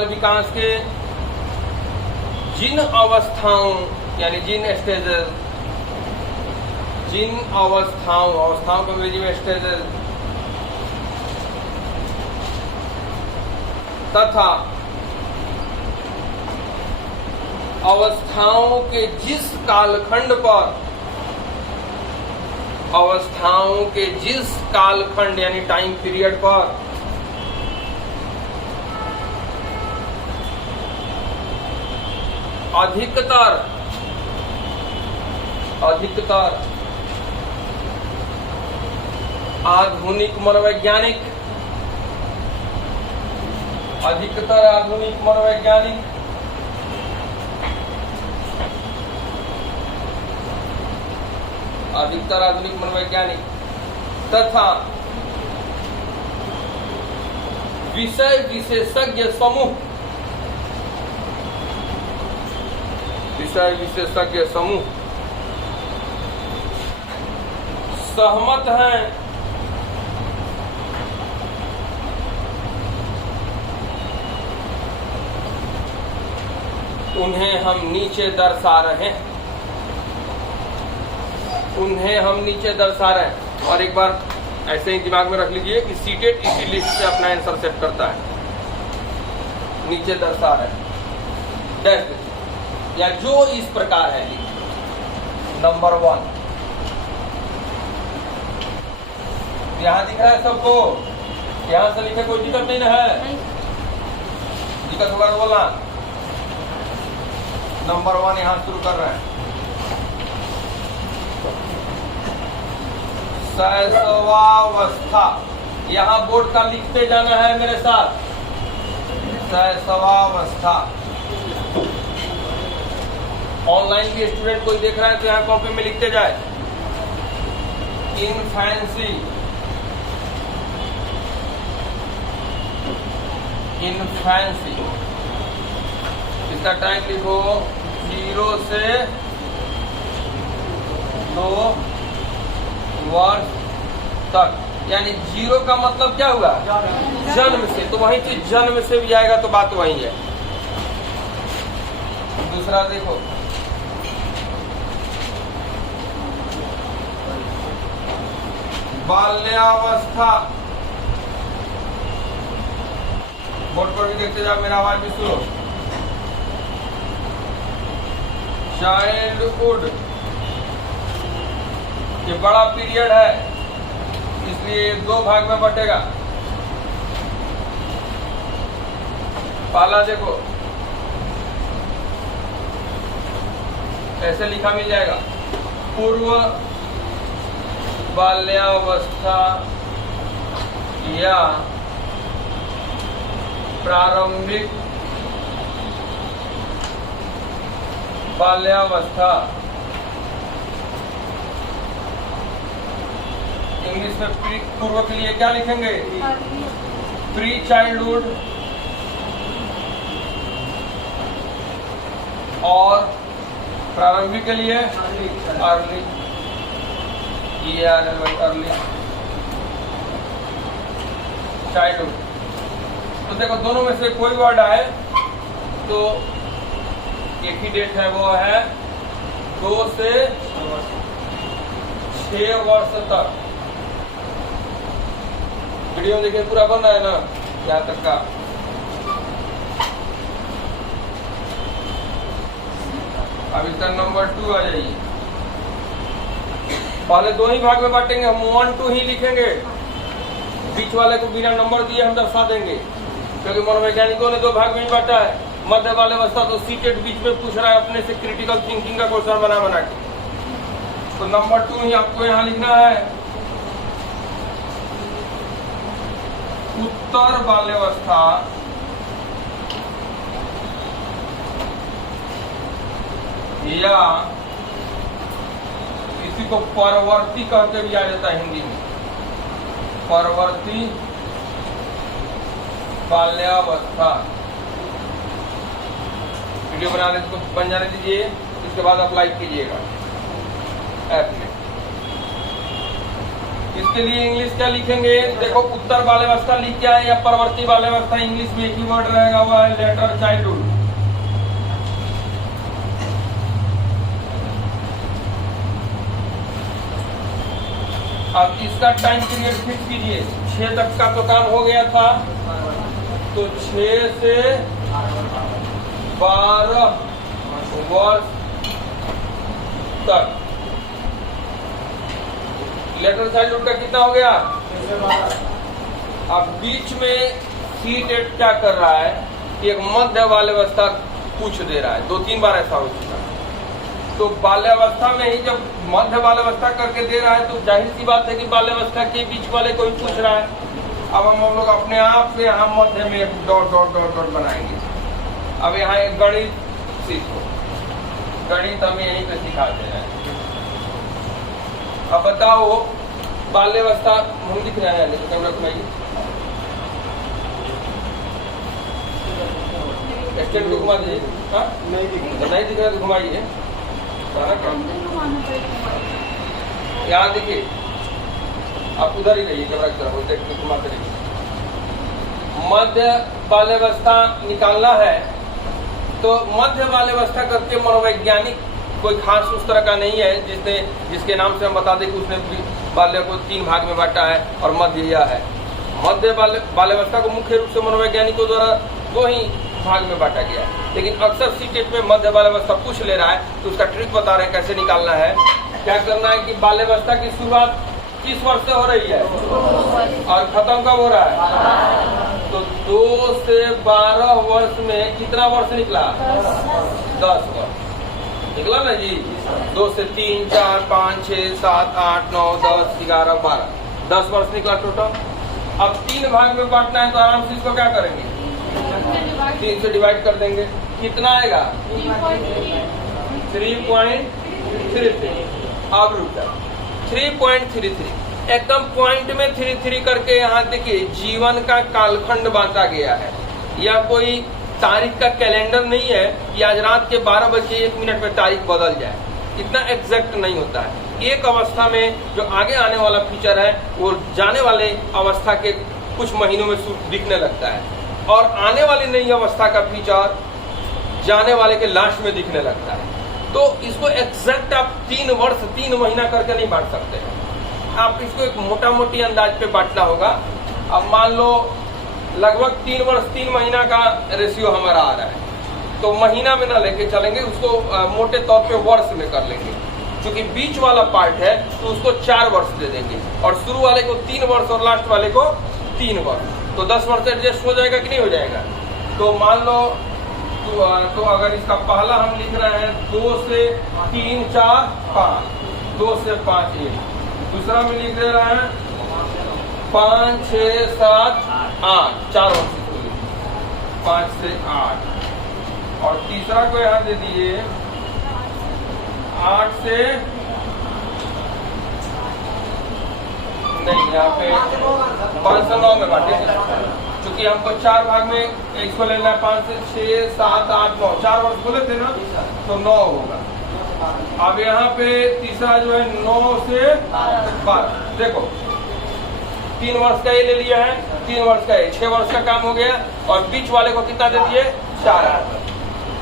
विकास के जिन अवस्थाओं यानी जिन अवस्थाओं को अंग्रेजी में स्टेजेस तथा अवस्थाओं के जिस कालखंड यानी टाइम पीरियड पर अधिकतर आधुनिक मनोवैज्ञानिक तथा विषय विशेषज्ञ समूह, विषय विशेषज्ञ समूह सहमत हैं उन्हें हम नीचे दर्शा रहे हैं, उन्हें हम नीचे दर्शा रहे हैं। और एक बार ऐसे ही दिमाग में रख लीजिए कि सीटेट इसी लिस्ट से अपना आंसर सेट करता है, नीचे दर्शा रहे हैं डैश या जो इस प्रकार है। नंबर 1 यहाँ दिख रहा है सबको, यहाँ से लिखे, कोई दिक्कत नहीं ना है? दिक्कत होगा तो बोलना। नंबर 1 यहाँ शुरू कर रहे हैं। शैशवावस्था, यहाँ बोर्ड का लिखते जाना है मेरे साथ। शैशवावस्था, ऑनलाइन भी स्टूडेंट कोई देख रहा है तो यहाँ कॉपी में लिखते जाए। इनफैंसी, इनफैंसी, इसका टाइम लिखो 0 से 2 वर्ष तक, यानी 0 का मतलब क्या हुआ? जन्म से। तो वही चीज जन्म से भी आएगा तो बात वही है। दूसरा देखो, बाल्यावस्था, बोर्ड पर भी देखते जाओ, मेरा आवाज भी सुनो। चाइल्डहुड, ये बड़ा पीरियड है इसलिए 2 भाग में बटेगा। पहला देखो ऐसे लिखा मिल जाएगा, पूर्व बाल्यावस्था या प्रारंभिक बाल्यावस्था। इंग्लिश में पूर्व के लिए क्या लिखेंगे? Pre childhood. और प्रारंभिक के लिए अर्ली, अर्ली चाइल्डहुड। तो देखो दोनों में से कोई वर्ड आए तो एक ही डेट है, वो है 2 से 6 वर्ष तक। वीडियो देखिए, पूरा बन रहा है ना यहाँ तक का। अब इसका नंबर 2 आ जाइए। पहले 2 ही भाग में बांटेंगे हम, 1 2 ही लिखेंगे। बीच वाले को बिना नंबर दिए हम दर्शा देंगे, क्योंकि मनोवैज्ञानिकों ने 2 भाग में ही बांटा है। मध्य बाल्यावस्था तो सीटेट बीच में पूछ रहा है अपने से, क्रिटिकल थिंकिंग का क्वेश्चन बना के। तो नंबर 2 ही आपको यहाँ लिखना है। उत्तर बाल्यावस्था या किसी को परवर्ती कहते भी आ जाता है हिंदी में, परवर्ती बाल्यावस्था। वीडियो बनाने को बन जाने दीजिए, इसके बाद आप लाइक कीजिएगा ऐप में। इसके लिए इंग्लिश क्या लिखेंगे? देखो, उत्तर बाल्यावस्था लिख के आए या परवर्ती बाल्यावस्था, इंग्लिश में एक ही वर्ड रहेगा, वो है लेटर चाइल्डहुड। अब इसका टाइम पीरियड फिक्स कीजिए। 6 तक का तो काम हो गया था, तो 6 से 12 वर्ष तक। लेटर चाइल्डहुड का कितना हो गया? अब बीच में सीटेट क्या कर रहा है, एक मध्य बाल्यावस्था पूछ दे रहा है। 2-3 बार ऐसा हो चुका है। तो बाल्यावस्था में ही जब मध्य बाल्यावस्था करके दे रहा है तो जाहिर सी बात है कि बाल्यावस्था के बीच वाले को ही पूछ रहा है। अब हम लोग अपने आप से यहाँ मध्य में डॉट डॉट डॉट डॉट बनाएंगे। अब यहाँ एक गणित सीखो, गणित हम यहीं पे सिखाते हैं। अब बताओ बाल्यावस्था हम दिख रहा है, कैमरा घुमाइए। स्टैंड को घुमा दीजिए। हाँ नहीं दिख रहा तो घुमाइए। यहाँ देखिए, आप उधर ही रहिए, कैमरा की तरफ देख के घुमाते रहिए। मध्य बाल्यावस्था निकालना है तो मध्य बाल्यावस्था करके मनोवैज्ञानिक कोई खास उस तरह का नहीं है जिसके नाम से हम बता दें कि उसने बाल्य को 3 भाग में बांटा है और मध्य यह है। मध्य बाल्यावस्था को मुख्य रूप से मनोवैज्ञानिकों द्वारा 2 ही भाग में बांटा गया है, लेकिन अक्सर सीटेट में मध्य बाल्यावस्था पूछ ले रहा है तो उसका ट्रिक बता रहे हैं कैसे निकालना है। क्या करना है कि बाल्यावस्था की शुरुआत किस वर्ष से हो रही है और खत्म कब हो रहा है? तो 2 से 12 वर्ष में कितना वर्ष निकला? 10 वर्ष निकला ना जी। 2 से 3, 4, 5, 6, 7, 8, 9, 10, 11, 12, 10 वर्ष निकला टोटल। अब 3 भाग में बांटना है तो आराम से इसको क्या करेंगे? 3 से डिवाइड कर देंगे। कितना आएगा? 3.33। अब रुका 3.33 एकदम पॉइंट में 33 करके यहाँ देखिए जीवन का कालखंड बांटा गया है। यह कोई तारीख का कैलेंडर नहीं है कि आज रात के 12 बजे 1 मिनट में तारीख बदल जाए, इतना एग्जैक्ट नहीं होता है। एक अवस्था में जो आगे आने वाला फ्यूचर है वो जाने वाले अवस्था के कुछ महीनों में दिखने लगता है और आने वाली नई अवस्था का फ्यूचर जाने वाले के लास्ट में दिखने लगता है। तो इसको एग्जैक्ट आप 3 वर्ष 3 महीना करके नहीं बांट सकते हैं। आप इसको एक मोटा मोटी अंदाज पे बांटना होगा। अब मान लो लगभग 3 वर्ष 3 महीना का रेशियो हमारा आ रहा है तो महीना में ना लेके चलेंगे, उसको मोटे तौर पे वर्ष में कर लेंगे। क्योंकि बीच वाला पार्ट है तो उसको 4 वर्ष दे देंगे और शुरू वाले को 3 वर्ष और लास्ट वाले को 3 वर्ष, तो 10 वर्ष एडजस्ट हो जाएगा कि नहीं हो जाएगा? तो मान लो तो अगर इसका पहला हम लिख रहे हैं 2 से 3, 4, 5, 2 से 5, 1, दूसरा में लिख दे रहे हैं 5, 6, 7, 8, 4 वर्ष 5 से 8 और तीसरा को यहाँ दे दिए 8 से नहीं, यहाँ पे 5 से 9 में बांटे, क्योंकि हमको 4 भाग में इसको लेना है। 5 से 6, 7, 8, 9, 4 वर्ष बोले थे ना तो 9 होगा। अब यहाँ पे तीसरा जो है 9 से 12, देखो 3 वर्ष का ये ले लिया है, 3 वर्ष का ये 6 वर्ष का काम हो गया और बीच वाले को कितना दे दिए? 4।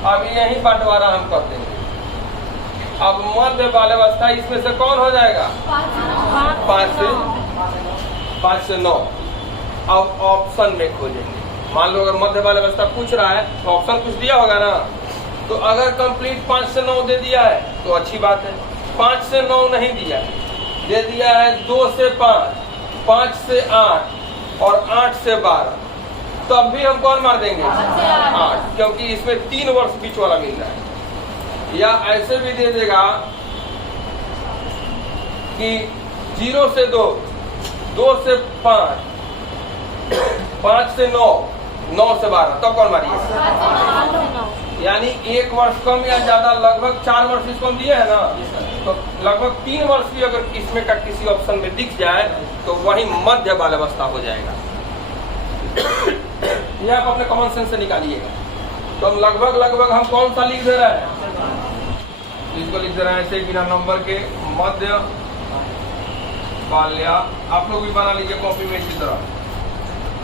अब यही बंटवारा हम कर देंगे। अब मध्य बाल्यावस्था इसमें से कौन हो जाएगा? 5 से 9। अब ऑप्शन में खोजेंगे। मान लो अगर मध्य बाल्यावस्था पूछ रहा है तो ऑप्शन कुछ दिया होगा ना, तो अगर कंप्लीट 5 से 9 दे दिया है तो अच्छी बात है। 5 से 9 नहीं दिया, दे दिया है 2 से 5, 5 से 8 और 8 से 12, तब भी हम कौन मार देंगे? 8, क्योंकि इसमें 3 वर्ष बीच वाला मिल रहा है। या ऐसे भी दे देगा कि 0 से 2, 2 से 5, 5 से 9, 9 से 12, तब कौन मारिए? यानी 1 वर्ष कम या ज्यादा लगभग 4 वर्ष इसको हम दिए है ना, तो लगभग 3 वर्ष भी अगर इसमें का किसी ऑप्शन में दिख जाए तो वही मध्य बाल्यावस्था हो जाएगा। यह आप अपने कॉमन सेंस से निकालिएगा। तो हम लगभग हम कौन सा लिख दे रहे हैं? इसको लिख दे रहे हैं ऐसे बिना नंबर के मध्य बाल्या। आप लोग भी बना लीजिए कॉपी में इसी तरह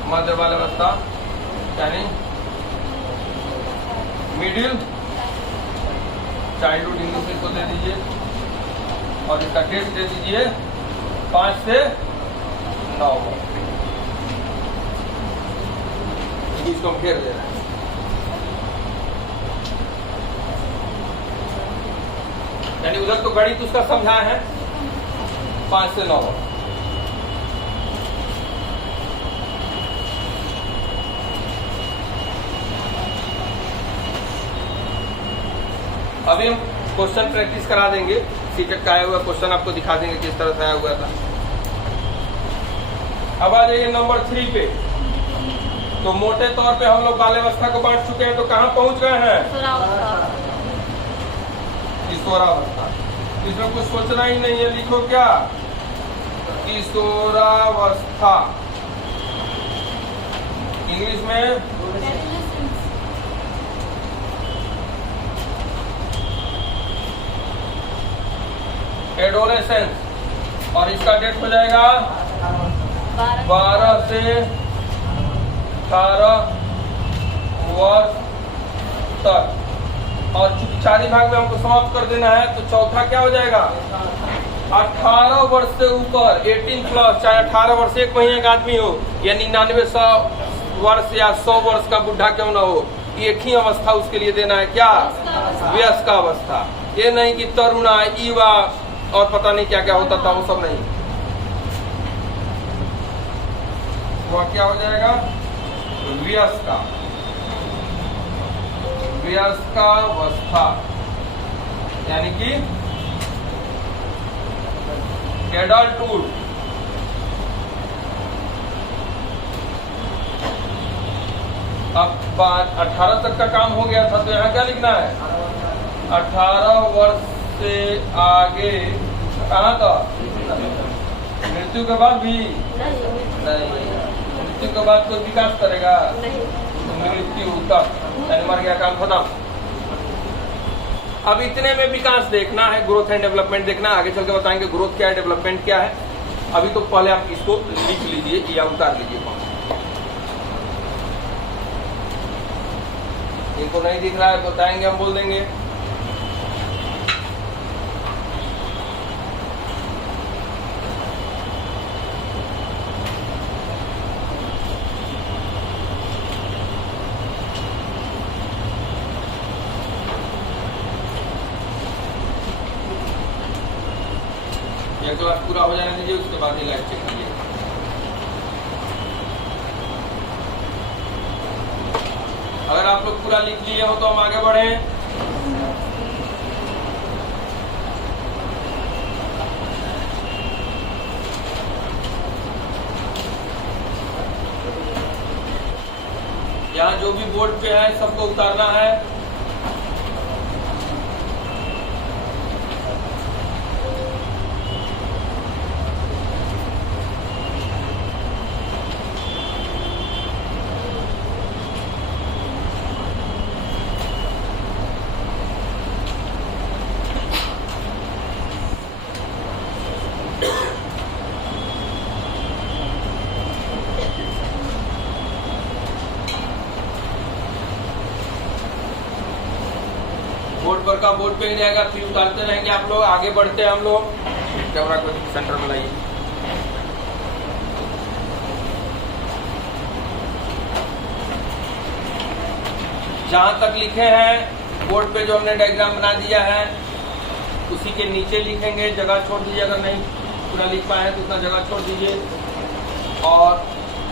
मध्य बाल्यावस्था, यानी मिडिल चाइल्डहुड, इंग्लिश इसको दे दीजिए और इसका डेट दे दीजिए 5 से 9। इसको हम घेर दे रहे हैं। यानी उधर तो गणित उसका समझाया है 5 से 9। अभी हम क्वेश्चन प्रैक्टिस करा देंगे। सीटेट का आया हुआ क्वेश्चन आपको दिखा देंगे किस तरह से आया हुआ था। अब आ जाइए नंबर 3 पे। तो मोटे तौर पे हम लोग बाल्यावस्था को बांट चुके हैं, तो कहाँ पहुंच गए हैं? किशोरावस्था। इसमें कुछ सोचना ही नहीं है, लिखो क्या? किशोरावस्था। इंग्लिश में एडोलेसेंस, और इसका डेट हो जाएगा 12 से 18 वर्ष तक। और चूंकि 4 ही भाग में हमको समाप्त कर देना है, तो चौथा क्या हो जाएगा 18 वर्ष से ऊपर, 18+, चाहे 18 वर्ष 1 महीने का आदमी हो या 99 100 वर्ष या 100 वर्ष का बुढ़ा क्यों ना हो, एक ही अवस्था उसके लिए देना है, क्या, वयस्क अवस्था। ये नहीं कि तरुणा, युवा और पता नहीं क्या क्या होता था, वो सब नहीं। वह क्या हो जाएगा वयस्कावस्था, यानी कि एडल्टहुड। अब बात 18 तक का काम हो गया था, तो यहाँ क्या लिखना है 18 वर्ष से आगे कहाँ तक, मृत्यु के बाद भी नहीं, मृत्यु के बाद कोई विकास करेगा, मृत्यु तक, यानी मर गया, काम खत्म। अब इतने में विकास देखना है, ग्रोथ एंड डेवलपमेंट देखना है। आगे चल के बताएंगे ग्रोथ क्या है, डेवलपमेंट क्या है। अभी तो पहले आप इसको लिख लीजिए या उतार लीजिए। इनको नहीं दिख रहा है बताएंगे, हम बोल देंगे। एक क्लास पूरा हो जाने दीजिए, उसके बाद ही लाइव चेक कीजिए। अगर आप लोग पूरा लिख लिए हो तो हम आगे बढ़े। यहाँ जो भी बोर्ड पे है सबको उतारना है। बोर्ड का बोर्ड पे ही रहेगा, फिर उतारते रहेंगे आप लोग। आगे बढ़ते हैं हम लोग। कैमरा को सेंटर में लाइए। जहां तक लिखे हैं बोर्ड पे जो हमने डायग्राम बना दिया है उसी के नीचे लिखेंगे, जगह छोड़ दीजिए। अगर नहीं पूरा लिख पाए तो उतना जगह छोड़ दीजिए। और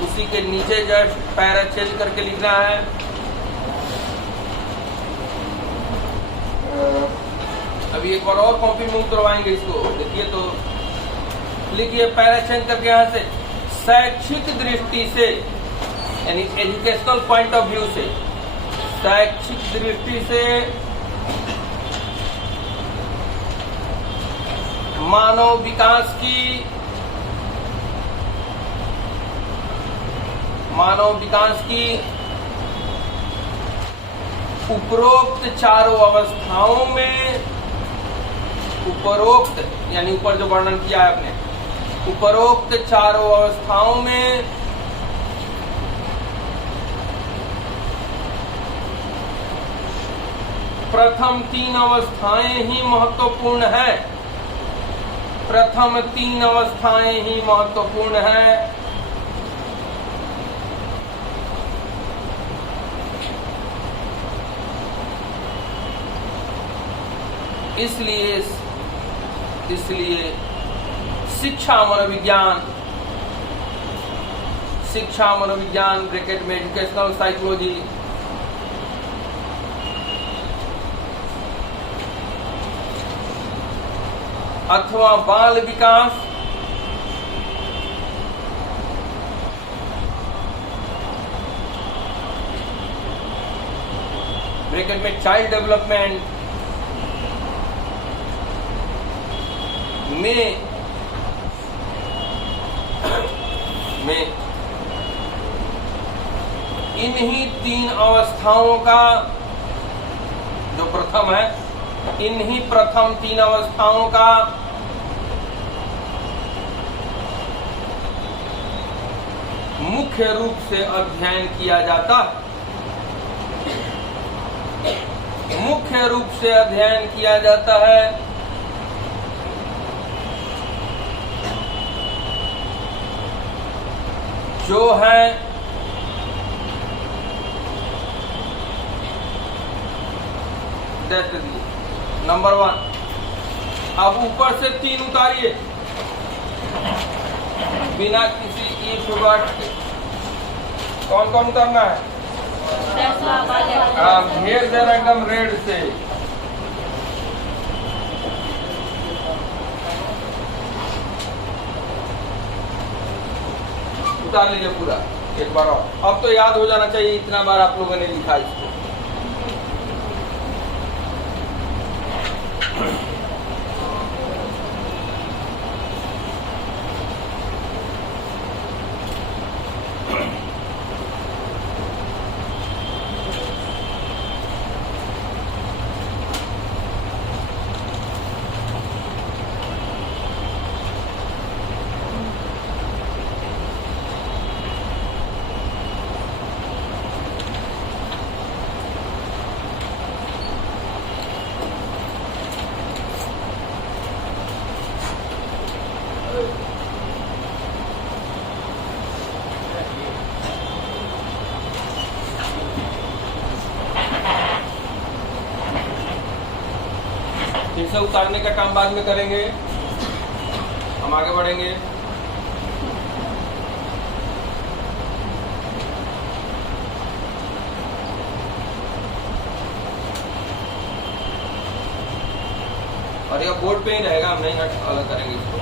उसी के नीचे जस्ट पैरा चेंज करके लिखना है। अभी एक बार और कॉपी में उतरवाएंगे इसको। देखिए तो लिखिए पैरा चेंज करके यहाँ से, शैक्षिक दृष्टि से यानी एजुकेशनल पॉइंट ऑफ व्यू से, शैक्षिक दृष्टि से मानव विकास की उपरोक्त चारों अवस्थाओं में, उपरोक्त यानी ऊपर जो वर्णन किया है आपने, उपरोक्त चारों अवस्थाओं में प्रथम 3 अवस्थाएं ही महत्वपूर्ण है। प्रथम 3 अवस्थाएं ही महत्वपूर्ण है। इसलिए शिक्षा मनोविज्ञान ब्रैकेट में एजुकेशनल साइकोलॉजी अथवा बाल विकास ब्रैकेट में चाइल्ड डेवलपमेंट में इन्हीं 3 अवस्थाओं का जो प्रथम है, इन्हीं प्रथम 3 अवस्थाओं का मुख्य रूप से अध्ययन किया जाता है। मुख्य रूप से अध्ययन किया जाता है। जो है नंबर 1। अब ऊपर से 3 उतारिए बिना किसी इफ वर्ड के। कौन कौन उतारना है? घेर देना एकदम रेड से। उतार लीजिए पूरा एक बार और। अब तो याद हो जाना चाहिए, इतना बार आप लोगों ने लिखा इसको। फिर से उतारने का काम बाद में करेंगे, हम आगे बढ़ेंगे। और यह बोर्ड पे ही रहेगा, हम नहीं अलग करेंगे इसको।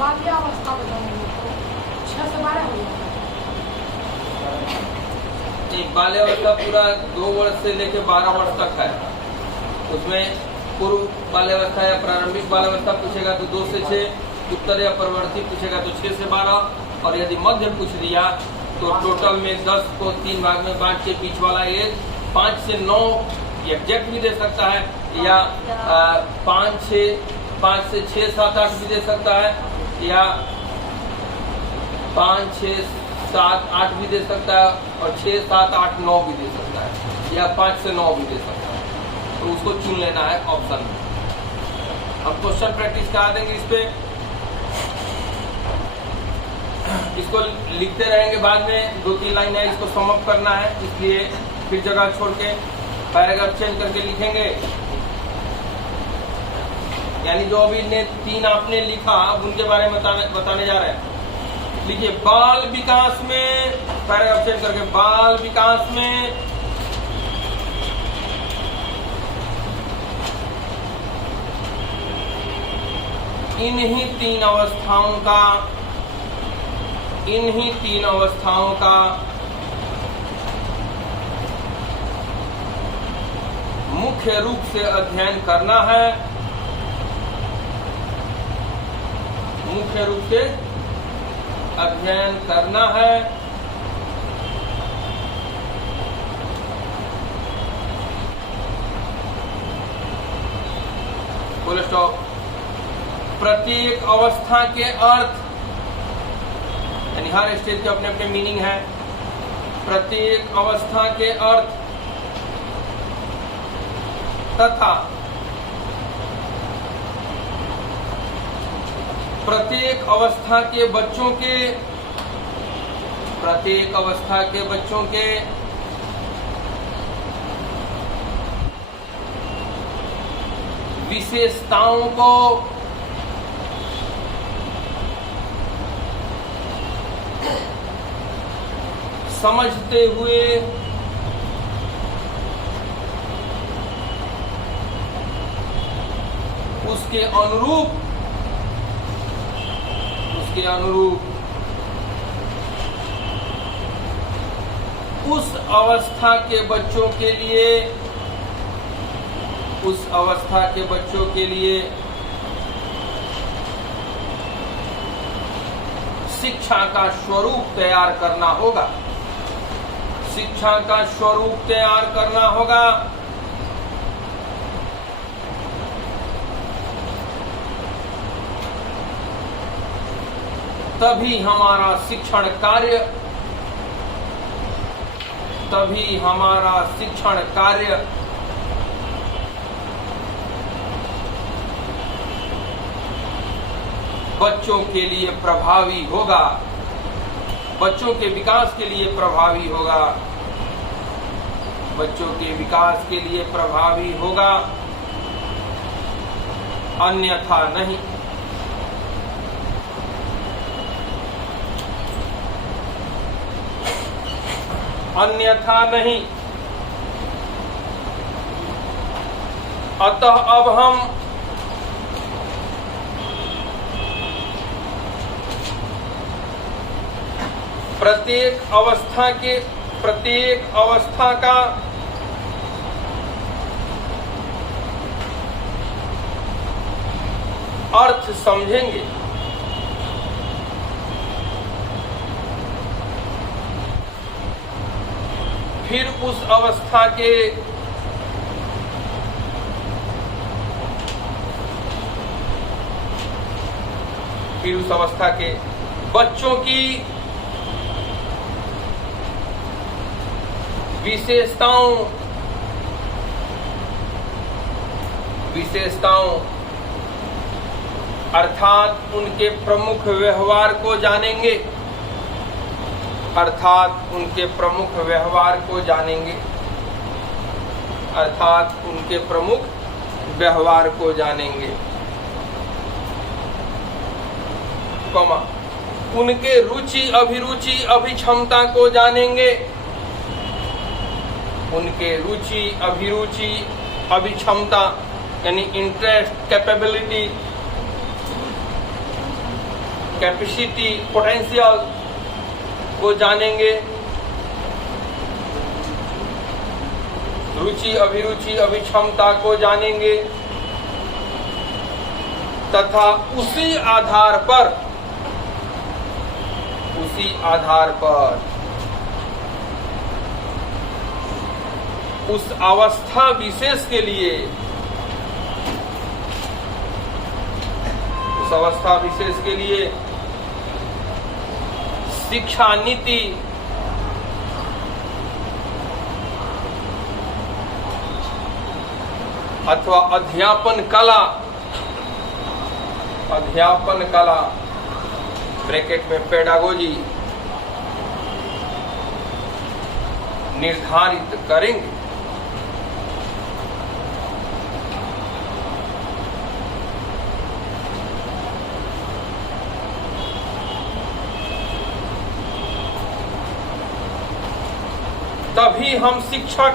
बाल्य अवस्था बताएंगे तो 6 से 12 हो जाता है। बाल्य अवस्था पूरा 2 वर्ष से लेकर 12 वर्ष तक है। उसमें पूर्व बाल्यावस्था या प्रारंभिक बाल्यावस्था पूछेगा तो 2 से 6, उत्तर या परवर्ती पूछेगा तो 6 से 12, और यदि मध्य पूछ दिया तो टोटल में 10 को 3 भाग में बांट के बीच वाला एज 5 से 9 एग्जैक्ट भी दे सकता है, या 5 से 6, 7, 8 भी दे सकता है, या 5, 6, 7, 8 भी दे सकता है, और 6, 7, 8, 9 भी दे सकता है, या 5 से 9 भी दे सकता है। तो उसको चुन लेना है ऑप्शन में। अब क्वेश्चन प्रैक्टिस करा देंगे इस पे। इसको लिखते रहेंगे, बाद में 2-3 लाइन है, इसको सम अप करना है, इसलिए फिर जगह छोड़ के पैराग्राफ चेंज करके लिखेंगे। यानी जो अभी ने 3 आपने लिखा, अब उनके बारे में बताने जा रहे हैं। लिखिए, बाल विकास में, पैराग्राफ चेंज करके, बाल विकास में इन्हीं 3 अवस्थाओं का मुख्य रूप से अध्ययन करना है। मुख्य रूप से अध्ययन करना है। Full stop. प्रत्येक अवस्था के अर्थ, यानी हर स्टेज के अपने अपने मीनिंग है। प्रत्येक अवस्था के अर्थ तथा प्रत्येक अवस्था के बच्चों के विशेषताओं को समझते हुए उसके अनुरूप उस अवस्था के बच्चों के लिए उस अवस्था के बच्चों के लिए शिक्षा का स्वरूप तैयार करना होगा। शिक्षा का स्वरूप तैयार करना होगा। तभी हमारा शिक्षण कार्य बच्चों के लिए प्रभावी होगा, बच्चों के विकास के लिए प्रभावी होगा, बच्चों के विकास के लिए प्रभावी होगा, अन्यथा नहीं। अन्यथा नहीं। अतः अब हम प्रत्येक अवस्था का अर्थ समझेंगे। फिर उस अवस्था के बच्चों की विशेषताओं अर्थात उनके प्रमुख व्यवहार को जानेंगे। उनके रुचि अभिरुचि अभिक्षमता को जानेंगे। उनके रुचि अभिरुचि अभिक्षमता यानी इंटरेस्ट, कैपेबिलिटी, कैपेसिटी, पोटेंशियल को जानेंगे। रुचि अभिरुचि अभिक्षमता को जानेंगे तथा उसी आधार पर उस अवस्था विशेष के लिए शिक्षा नीति अथवा अध्यापन कला ब्रैकेट में पेडागोजी निर्धारित करेंगे। तभी हम शिक्षक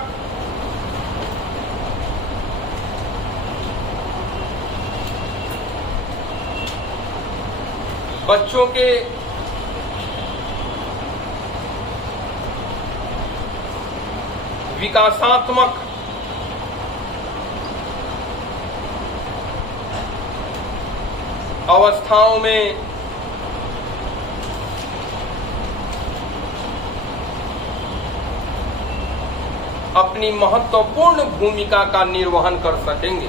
बच्चों के विकासात्मक अवस्थाओं में अपनी महत्वपूर्ण भूमिका का निर्वहन कर सकेंगे।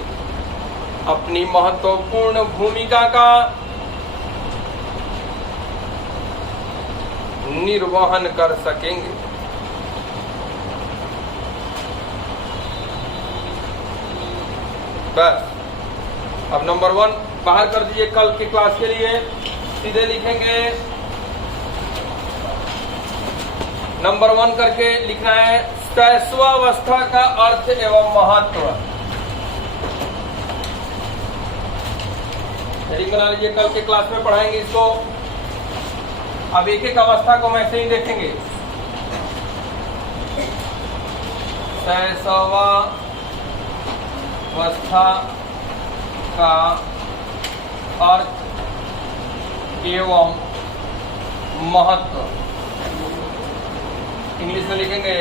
बस अब नंबर 1 बाहर कर दीजिए। कल की क्लास के लिए सीधे लिखेंगे नंबर 1 करके लिखना है शैशवावस्था का अर्थ एवं महत्व। हेडिंग बना लीजिए। कल के क्लास में पढ़ाएंगे इसको। अब एक एक अवस्था को मैं से ही देखेंगे। शैशवावस्था का अर्थ एवं महत्व इंग्लिश में लिखेंगे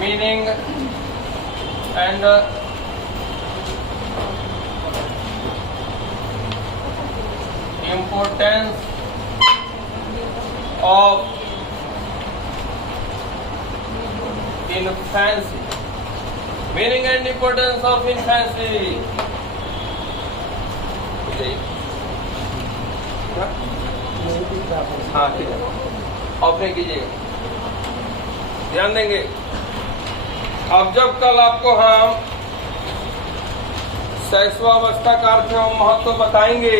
meaning and importance of infancy. Meaning and importance of infancy. हाँ ठीक है, ऑफ नहीं कीजिएगा, ध्यान देंगे। अब जब कल आपको हम शैशवावस्था का अर्थ एवं महत्व बताएंगे,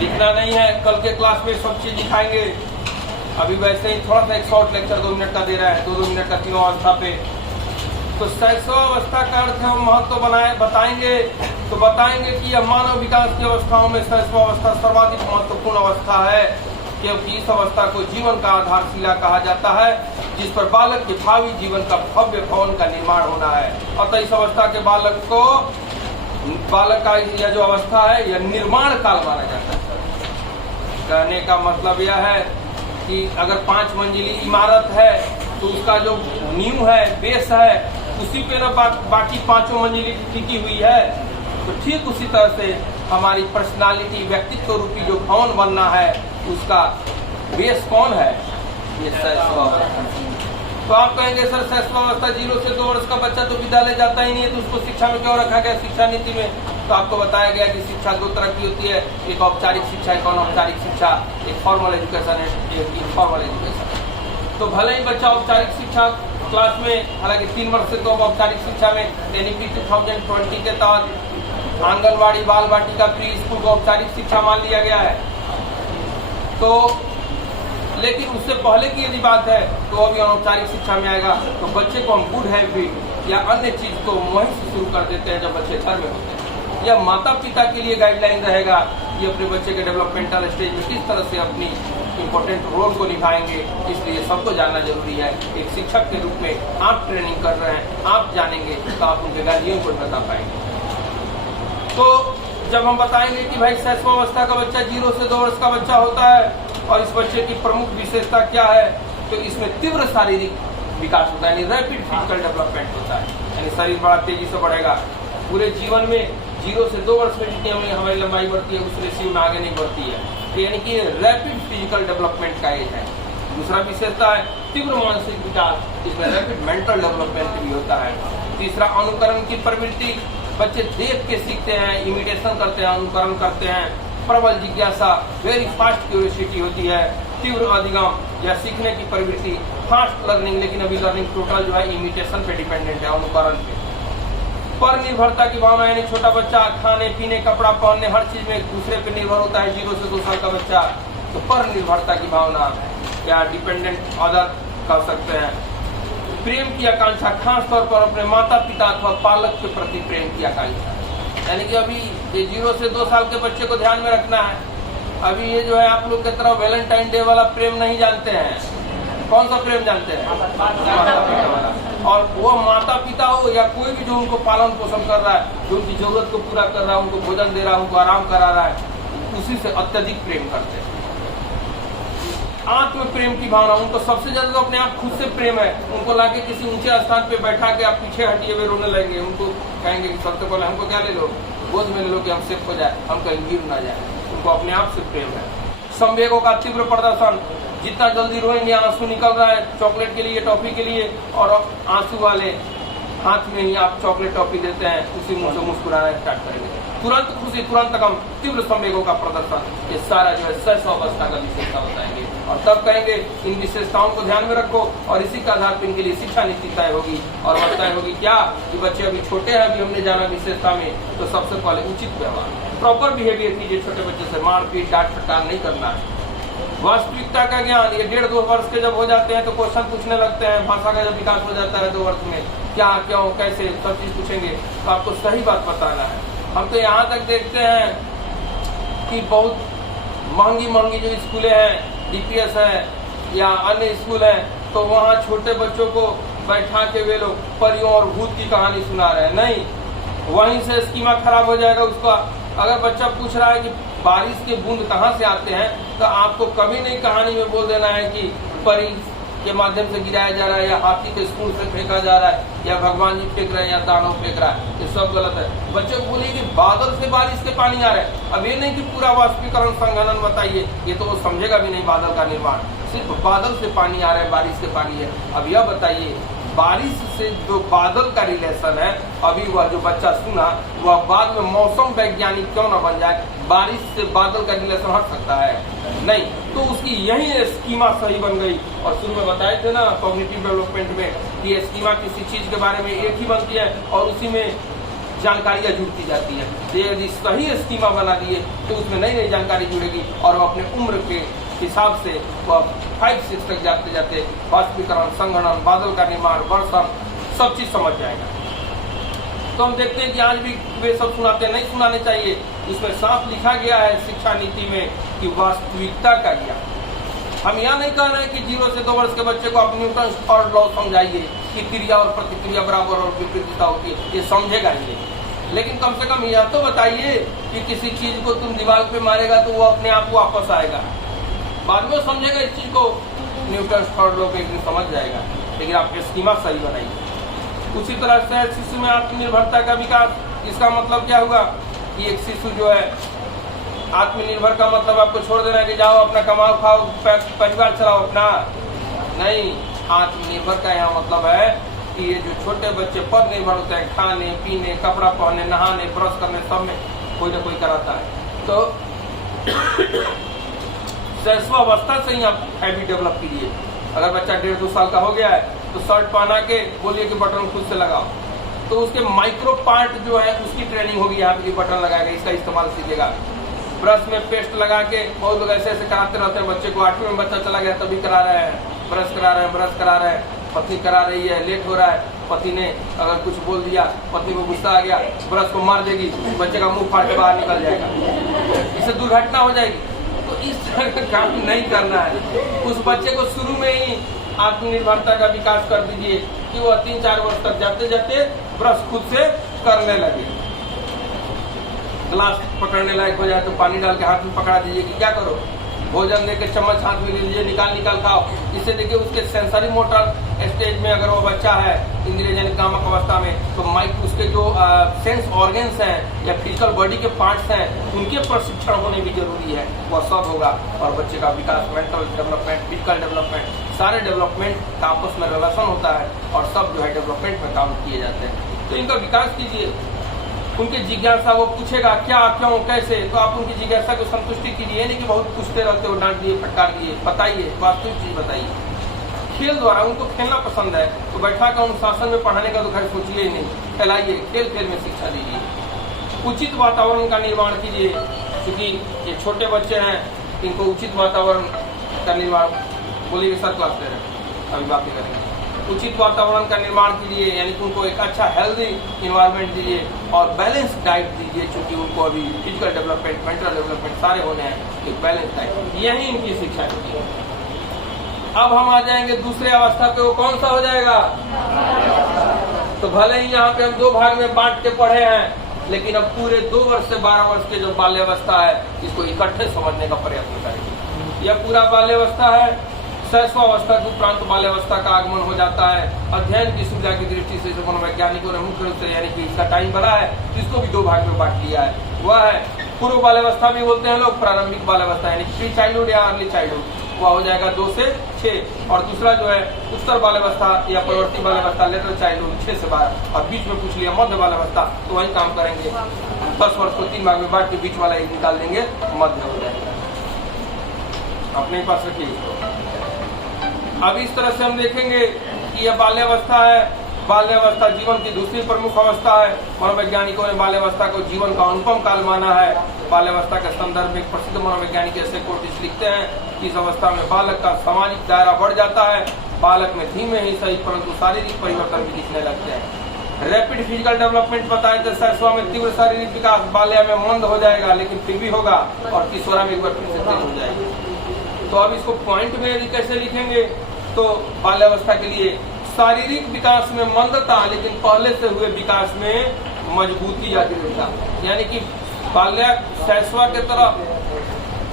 लिखना नहीं है, कल के क्लास में सब चीज दिखाएंगे। अभी वैसे ही थोड़ा सा एक शॉर्ट लेक्चर 2 मिनट का दे रहा है, 2 मिनट का तीनों अवस्था पे। तो शैशवावस्था का अर्थ एवं महत्व बताएंगे, तो बताएंगे कि यह मानव विकास की अवस्थाओं में शैशवावस्था सर्वाधिक महत्वपूर्ण अवस्था है, क्योंकि इस अवस्था को जीवन का आधारशिला कहा जाता है, जिस पर बालक के भावी जीवन का भव्य भवन का निर्माण होना है। अतः इस अवस्था के बालक का यह जो अवस्था है, यह निर्माण काल माना जाता है। कहने का मतलब यह है कि अगर 5 मंजिली इमारत है तो उसका जो नींव है, बेस है, उसी पे ना बाकी 5 मंजिली टिकी हुई है। तो ठीक उसी तरह से हमारी पर्सनालिटी, व्यक्तित्व रूपी जो भवन बनना है, उसका बेस कौन है? ये शैशवावस्था। तो आप कहेंगे सर शैशवावस्था 0 से 2 वर्ष का बच्चा तो विद्यालय जाता ही नहीं है, तो उसको शिक्षा में क्यों रखा गया शिक्षा नीति में? तो आपको बताया गया कि शिक्षा 2 तरह की होती है, एक औपचारिक शिक्षा, एक अनौपचारिक शिक्षा, एक फॉर्मल एजुकेशन, एक इनफॉर्मल एजुकेशन। तो भले ही बच्चा औपचारिक शिक्षा क्लास में, हालांकि 3 वर्ष से तो औपचारिक शिक्षा में एनईपी 2020 के तहत आंगनवाड़ी, बाल बाटिका, प्री स्कूल को औपचारिक शिक्षा मान लिया गया है। तो लेकिन उससे पहले की यदि बात है तो अभी अनौपचारिक शिक्षा में आएगा, तो बच्चे को हम गुड हैबिट या अन्य चीज को वहीं से शुरू कर देते हैं जब बच्चे घर में होते हैं। या माता पिता के लिए गाइडलाइन रहेगा कि अपने बच्चे के डेवलपमेंटल स्टेज में किस तरह से अपनी इम्पोर्टेंट रोल को निभाएंगे, इसलिए सबको जानना जरूरी है। एक शिक्षक के रूप में आप ट्रेनिंग कर रहे हैं, आप जानेंगे तो आप उनके गार्जियन को बता पाएंगे। तो जब हम बताएंगे कि भाई शैशवावस्था का बच्चा 0 से 2 वर्ष का बच्चा होता है और इस बच्चे की प्रमुख विशेषता क्या है, तो इसमें तीव्र शारीरिक विकास होता है, यानी रैपिड फिजिकल डेवलपमेंट होता है, यानी शरीर बड़ा तेजी से बढ़ेगा। पूरे जीवन में 0 से 2 वर्ष में जितनी हमारी लंबाई बढ़ती है, उस रेशियो में आगे नहीं बढ़ती है, यानी कि रैपिड फिजिकल डेवलपमेंट का एज है। दूसरा विशेषता है तीव्र मानसिक विकास, इसमें रैपिड मेंटल डेवलपमेंट भी होता है। तीसरा अनुकरण की प्रवृत्ति, बच्चे देख के सीखते हैं, इमिटेशन करते हैं, अनुकरण करते हैं। प्रबल जिज्ञासा, वेरी फास्ट क्यूरियोसिटी होती है। तीव्र अधिगम या सीखने की प्रवृत्ति, फास्ट लर्निंग, लेकिन अभी लर्निंग टोटल जो है इमिटेशन पे डिपेंडेंट है, अनुकरण पे। पर निर्भरता की भावना, यानी छोटा बच्चा खाने पीने, कपड़ा पहनने, हर चीज में एक दूसरे पे निर्भर होता है। 0 से 2 साल का बच्चा, तो पर निर्भरता की भावना या डिपेंडेंट अदर कह सकते हैं। प्रेम की आकांक्षा, खास तौर पर अपने माता पिता अथवा पालक के प्रति प्रेम की आकांक्षा, यानी कि अभी ये 0 से 2 साल के बच्चे को ध्यान में रखना है। अभी ये जो है आप लोग की तरह वैलेंटाइन डे वाला प्रेम नहीं जानते हैं। कौन सा प्रेम जानते हैं? माता पिता वाला। और वो माता पिता हो या कोई भी जो उनको पालन पोषण कर रहा है, जो उनकी जरूरत को पूरा कर रहा है, उनको भोजन दे रहा है, उनको आराम करा रहा है, उसी से अत्यधिक प्रेम करते हैं। आत्म प्रेम की भावना, उनको सबसे ज्यादा तो अपने आप खुद से प्रेम है। उनको लाके किसी ऊंचे स्थान पे बैठा के आप पीछे हटिए हुए रोने लगेंगे, उनको कहेंगे कि सबसे पहले हमको क्या ले लो, गोद में ले लो कि हम सेफ हो जाए, हम कहीं गिर ना जाए। उनको अपने आप से प्रेम है। संवेगों का तीव्र प्रदर्शन, जितना जल्दी रोएंगे, आंसू निकल रहा है चॉकलेट के लिए, टॉफी के लिए, और आंसू वाले हाथ में ही आप चॉकलेट टॉफी देते हैं, उसी मुंह से मुस्कुराना स्टार्ट करेंगे। तुरंत खुशी, तुरंत गम, तीव्र संवेगों का प्रदर्शन, ये सारा जो है शैशवावस्था का विशेषता बताएंगे। और तब कहेंगे इन विशेषताओं को ध्यान में रखो, और इसी का आधार पर इनके लिए शिक्षा नीति तय होगी। और वह तय होगी क्या कि बच्चे अभी छोटे हैं, अभी हमने जाना विशेषता में, तो सबसे पहले उचित व्यवहार, प्रॉपर बिहेवियर कीजिए। छोटे बच्चे से मारपीट, डांट फटकार नहीं करना है। वास्तविकता का ज्ञान, ये 1.5-2 वर्ष के जब हो जाते हैं तो क्वेश्चन पूछने लगते हैं। भाषा का जब विकास हो जाता है 2 वर्ष में, क्या, क्यों, कैसे, सब चीज पूछेंगे, तो आपको सही बात बताना है। हम तो यहाँ तक देखते हैं कि बहुत महंगी जो स्कूलें हैं, डीपीएस है या अन्य स्कूल हैं, तो वहाँ छोटे बच्चों को बैठा के वे लोग परियों और भूत की कहानी सुना रहे हैं। नहीं, वहीं से स्कीमा खराब हो जाएगा उसका। अगर बच्चा पूछ रहा है कि बारिश के बूंद कहाँ से आते हैं, तो आपको कभी नहीं कहानी में बोल देना है कि परी के माध्यम से गिराया जा रहा है, या हाथी के स्कूल से फेंका जा रहा है, या भगवान जी फेंक रहे हैं, या दानव फेंक रहा है, ये सब गलत है। बच्चे को बोलिए कि बादल से बारिश के पानी आ रहा है, अब ये नहीं कि पूरा वाष्पीकरण संघनन बताइए, ये तो वो समझेगा भी नहीं बादल का निर्माण, सिर्फ बादल से पानी आ रहा है, बारिश से पानी है। अब यह बताइए बारिश से जो बादल का रिलेशन है, अभी वह जो बच्चा सुना वह बाद में मौसम वैज्ञानिक क्यों न बन जाए, बारिश से बादल का रिलेशन हट सकता है? नहीं। तो उसकी यही स्कीमा सही बन गई। और शुरू में बताए थे ना कॉग्निटिव डेवलपमेंट में कि स्कीमा किसी चीज के बारे में एक ही बनती है और उसी में जानकारियां जुड़ती जाती है। तो यदि सही स्कीमा बना दिए तो उसमें नई नई जानकारी जुड़ेगी और वो अपने उम्र के हिसाब से वह 5-6 तक जाते जाते वाष्पीकरण, संघनन, बादल का निर्माण, वर्षा सब चीज समझ जाएगा। तो हम देखते हैं कि आज भी वे सब सुनाते नहीं सुनाने चाहिए। उसमें साफ लिखा गया है शिक्षा नीति में कि वास्तविकता का ज्ञान। हम यह नहीं कह रहे हैं कि 0 से 2 वर्ष के बच्चे को आप न्यूटन थर्ड लॉ समझाइए कि क्रिया और प्रतिक्रिया बराबर और विपरीतता होती है, ये समझेगा ही नहीं। लेकिन कम से कम यह तो बताइए कि किसी चीज को तुम दीवार पे मारेगा तो वो अपने आप वापस आएगा। बाद में समझेगा इस चीज को, न्यूटन थर्ड लॉ को समझ जाएगा, लेकिन आप स्कीमा सही बनाइए। उसी तरह से शिशु में आत्मनिर्भरता का विकास, इसका मतलब क्या हुआ कि एक शिशु जो है आत्मनिर्भर का मतलब आपको छोड़ देना है कि जाओ अपना कमाओ खाओ परिवार चलाओ अपना, नहीं। आत्मनिर्भर का यहाँ मतलब है कि ये जो छोटे बच्चे पर निर्भर होते हैं, खाने पीने, कपड़ा पहनने, नहाने, ब्रश करने, सब में कोई ना कोई कराता है। तो शैशवावस्था से ही आप हैबिट डेवलप कीजिए। अगर बच्चा 1.5-2 साल का हो गया है तो शर्ट पहना के बोलिए कि बटन खुद से लगाओ, तो उसके माइक्रो पार्ट जो है उसकी ट्रेनिंग होगी। यहाँ पे बटन लगाएगा, इसका इस्तेमाल सीखेगा। ब्रश में पेस्ट लगा के बहुत लोग ऐसे ऐसे कराते रहते हैं बच्चे को। 8वीं में बच्चा चला गया तभी करा रहे हैं, ब्रश करा रहे हैं, ब्रश करा रहे हैं, पत्नी करा रही है, लेट हो रहा है, पति ने अगर कुछ बोल दिया, पत्नी को गुस्सा आ गया, ब्रश को मार देगी, बच्चे का मुंह फाड़ के बाहर निकल जाएगा, इससे दुर्घटना हो जाएगी। तो इस तरह का काम नहीं करना है। उस बच्चे को शुरू में ही आत्मनिर्भरता का विकास कर दीजिए कि वह 3-4 वर्ष तक जाते जाते ब्रश खुद से करने लगे। गिलास पकड़ने लायक हो जाए तो पानी डाल के हाथ में पकड़ा दीजिए कि क्या करो, भोजन लेके चम्मच हाथ में ले लीजिए, निकाल खाओ। इससे देखिए उसके सेंसरी मोटर स्टेज में अगर वो बच्चा है इंद्रियजनिक कामक अवस्था में, तो माइक उसके जो सेंस ऑर्गन्स हैं या फिजिकल बॉडी के पार्ट्स हैं उनके प्रशिक्षण होने भी जरूरी है, वह सब होगा। और बच्चे का विकास, मेंटल डेवलपमेंट, फिजिकल डेवलपमेंट, सारे डेवलपमेंट का आपस में रिलेशन होता है और सब जो है डेवलपमेंट में काम किए जाते हैं। तो इनका विकास कीजिए। उनकी जिज्ञासा, वो पूछेगा क्या, क्यों, कैसे, तो आप उनकी जिज्ञासा को संतुष्टि कीजिए, नहीं कि बहुत पूछते रहते हो, डांट दिए, फटकार दिए। बताइए, वास्तविक चीज बताइए। खेल द्वारा, उनको खेलना पसंद है तो बैठा कर अनुशासन में पढ़ाने का तो खैर सोचिए ही नहीं, फैलाइए, खेल खेल में शिक्षा दीजिए। उचित वातावरण का निर्माण कीजिए, क्योंकि ये छोटे बच्चे हैं, इनको उचित वातावरण का निर्माण, बोलिए सर क्लास ले रहे हैं, अभी बातें करेंगे। उचित वातावरण का निर्माण कीजिए, यानी कि उनको एक अच्छा हेल्दी इन्वायरमेंट दीजिए और बैलेंस डाइट दीजिए, क्योंकि उनको अभी फिजिकल डेवलपमेंट, मेंटल डेवलपमेंट सारे होने हैं। एक बैलेंस डाइट, यही इनकी शिक्षा होती है। अब हम आ जाएंगे दूसरे अवस्था पे, वो कौन सा हो जाएगा? तो भले ही यहाँ पे हम 2 भाग में बांट के पढ़े हैं, लेकिन अब पूरे 2 वर्ष से 12 वर्ष के जो बाल्यावस्था है इसको इकट्ठे समझने का प्रयत्न करेंगे। यह पूरा बाल्यावस्था है। शैशवावस्था के उपरांत बाल्यावस्था का आगमन हो जाता है। अध्ययन की सुविधा की दृष्टि से जो मनोवैज्ञानिकों ने मुख्य रूप से, यानी कि इसका टाइम बड़ा है, इसको भी 2 भाग में बांट लिया है। वह है पूर्व बाल्यावस्था भी बोलते हैं लोग, प्रारंभिक बाल्यावस्था यानी प्री चाइल्डहुड या अर्ली चाइल्डहुड, वह हो जाएगा 2 से 6। और दूसरा जो है उत्तर बाल्यावस्था या प्रवर्ती बाल्यावस्था, लेटर चाइल्डहुड 6 से 12। और बीच में पूछ लिया मध्य बाल्यावस्था, तो वही काम करेंगे। 10 वर्ष को 3 भाग में बांट के बीच वाला एक निकाल देंगे, मध्य हो जाएगा। अपने पास रखिए इसको। अब इस तरह से हम देखेंगे कि यह बाल्यावस्था है। बाल्यावस्था जीवन की दूसरी प्रमुख अवस्था है। मनोवैज्ञानिकों ने बाल्यावस्था को जीवन का अनुपम काल माना है। बाल्यावस्था के संदर्भ में प्रसिद्ध मनोवैज्ञानिक ऐसे कोटिस लिखते हैं कि इस अवस्था में बालक का सामाजिक दायरा बढ़ जाता है। बालक में धीमे ही सही परंतु शारीरिक परिवर्तन भी दिखने लगते हैं। रैपिड फिजिकल डेवलपमेंट बताए तो शैशवा में तीव्र शारीरिक विकास, बाल्या में मंद हो जाएगा लेकिन फिर भी होगा, और किशोरा में एक बार फिर से तेज हो जाएगी। तो अब इसको पॉइंट में यदि कैसे लिखेंगे, तो बाल्यावस्था के लिए शारीरिक विकास में मंदता लेकिन पहले से हुए विकास में मजबूती या दृढ़ता, यानी कि बाल्या शैशवा के तरह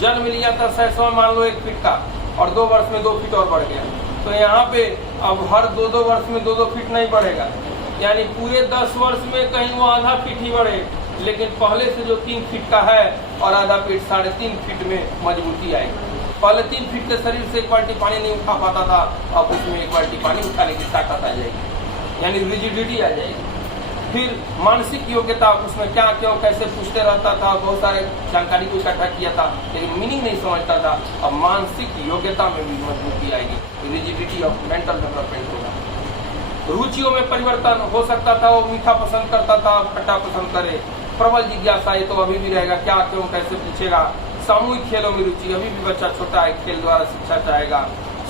जन्म लिया था, शैशवा मान लो 1 फीट का और 2 वर्ष में 2 फीट और बढ़ गया, तो यहाँ पे अब हर 2-2 वर्ष में 2-2 फीट नहीं बढ़ेगा, यानी पूरे 10 वर्ष में कहीं वो आधा फीट ही बढ़े, लेकिन पहले से जो 3 फीट का है और आधा फीट 3.5 फीट में मजबूती आएगी। पहले 3 फीट के शरीर से 1 बाल्टी पानी नहीं उठा पाता था, अब उसमें 1 बाल्टी पानी उठाने की ताकत आ जाएगी, यानी रिजिडिटी आ जाएगी। फिर मानसिक योग्यता, उसमें क्या क्यों कैसे पूछते रहता था, बहुत सारे जानकारी को इकट्ठा किया था लेकिन मीनिंग नहीं समझता था। अब मानसिक योग्यता में भी मजबूती आएगी, रिजिडिटी ऑफ मेंटल डेवलपमेंट होगा। रुचियों में परिवर्तन हो सकता था, वो मीठा पसंद करता था, खट्टा पसंद करे। प्रबल जिज्ञासा, ये तो अभी भी रहेगा, क्या क्यों कैसे पूछेगा। सामूहिक खेलों में रुचि, अभी भी बच्चा छोटा है, खेल द्वारा शिक्षा चाहेगा।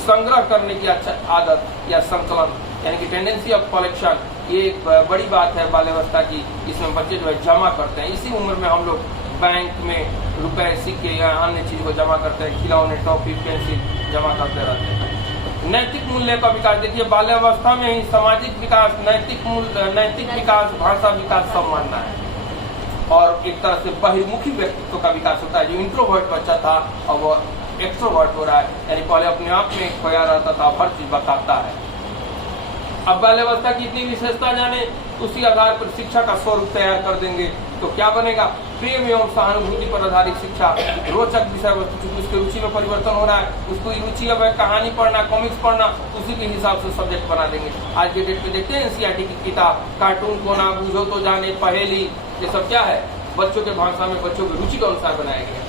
संग्रह करने की अच्छा आदत या संकलन, यानी कि टेंडेंसी ऑफ कलेक्शन, ये एक बड़ी बात है बाल्यावस्था की। इसमें बच्चे जो है जमा करते हैं, इसी उम्र में हम लोग बैंक में रुपए सिक्के या अन्य चीज को जमा करते हैं, खिलौने टॉफी पेंसिल जमा करते रहते हैं। नैतिक मूल्य का विकास, देखिए बाल्यावस्था में ही सामाजिक विकास, नैतिक विकास, भाषा विकास सब मानना है। और एक तरह से बहिर्मुखी व्यक्तित्व का विकास होता है। जो इंट्रोवर्ट बच्चा था अब वो एक्सट्रोवर्ट हो रहा है, यानी पहले अपने आप में खोया रहता था, हर चीज बताता है। अब बाल्यावस्था की इतनी विशेषता जाने, उसी आधार पर शिक्षा का स्वरूप तैयार कर देंगे तो क्या बनेगा। प्रेम एवं सहानुभूति पर आधारित शिक्षा, रोचक विषय वस्तु, चूंकि उसकी रुचि में परिवर्तन हो रहा है, उसको रुचि अब है कहानी पढ़ना, कॉमिक्स पढ़ना, उसी के हिसाब से सब्जेक्ट बना देंगे। आज के डेट में देखते हैं एनसीईआरटी की किताब, कार्टून को ना बूझो तो जाने, पहेली, ये सब क्या है, बच्चों के भाषा में बच्चों की रुचि के अनुसार बनाया गया।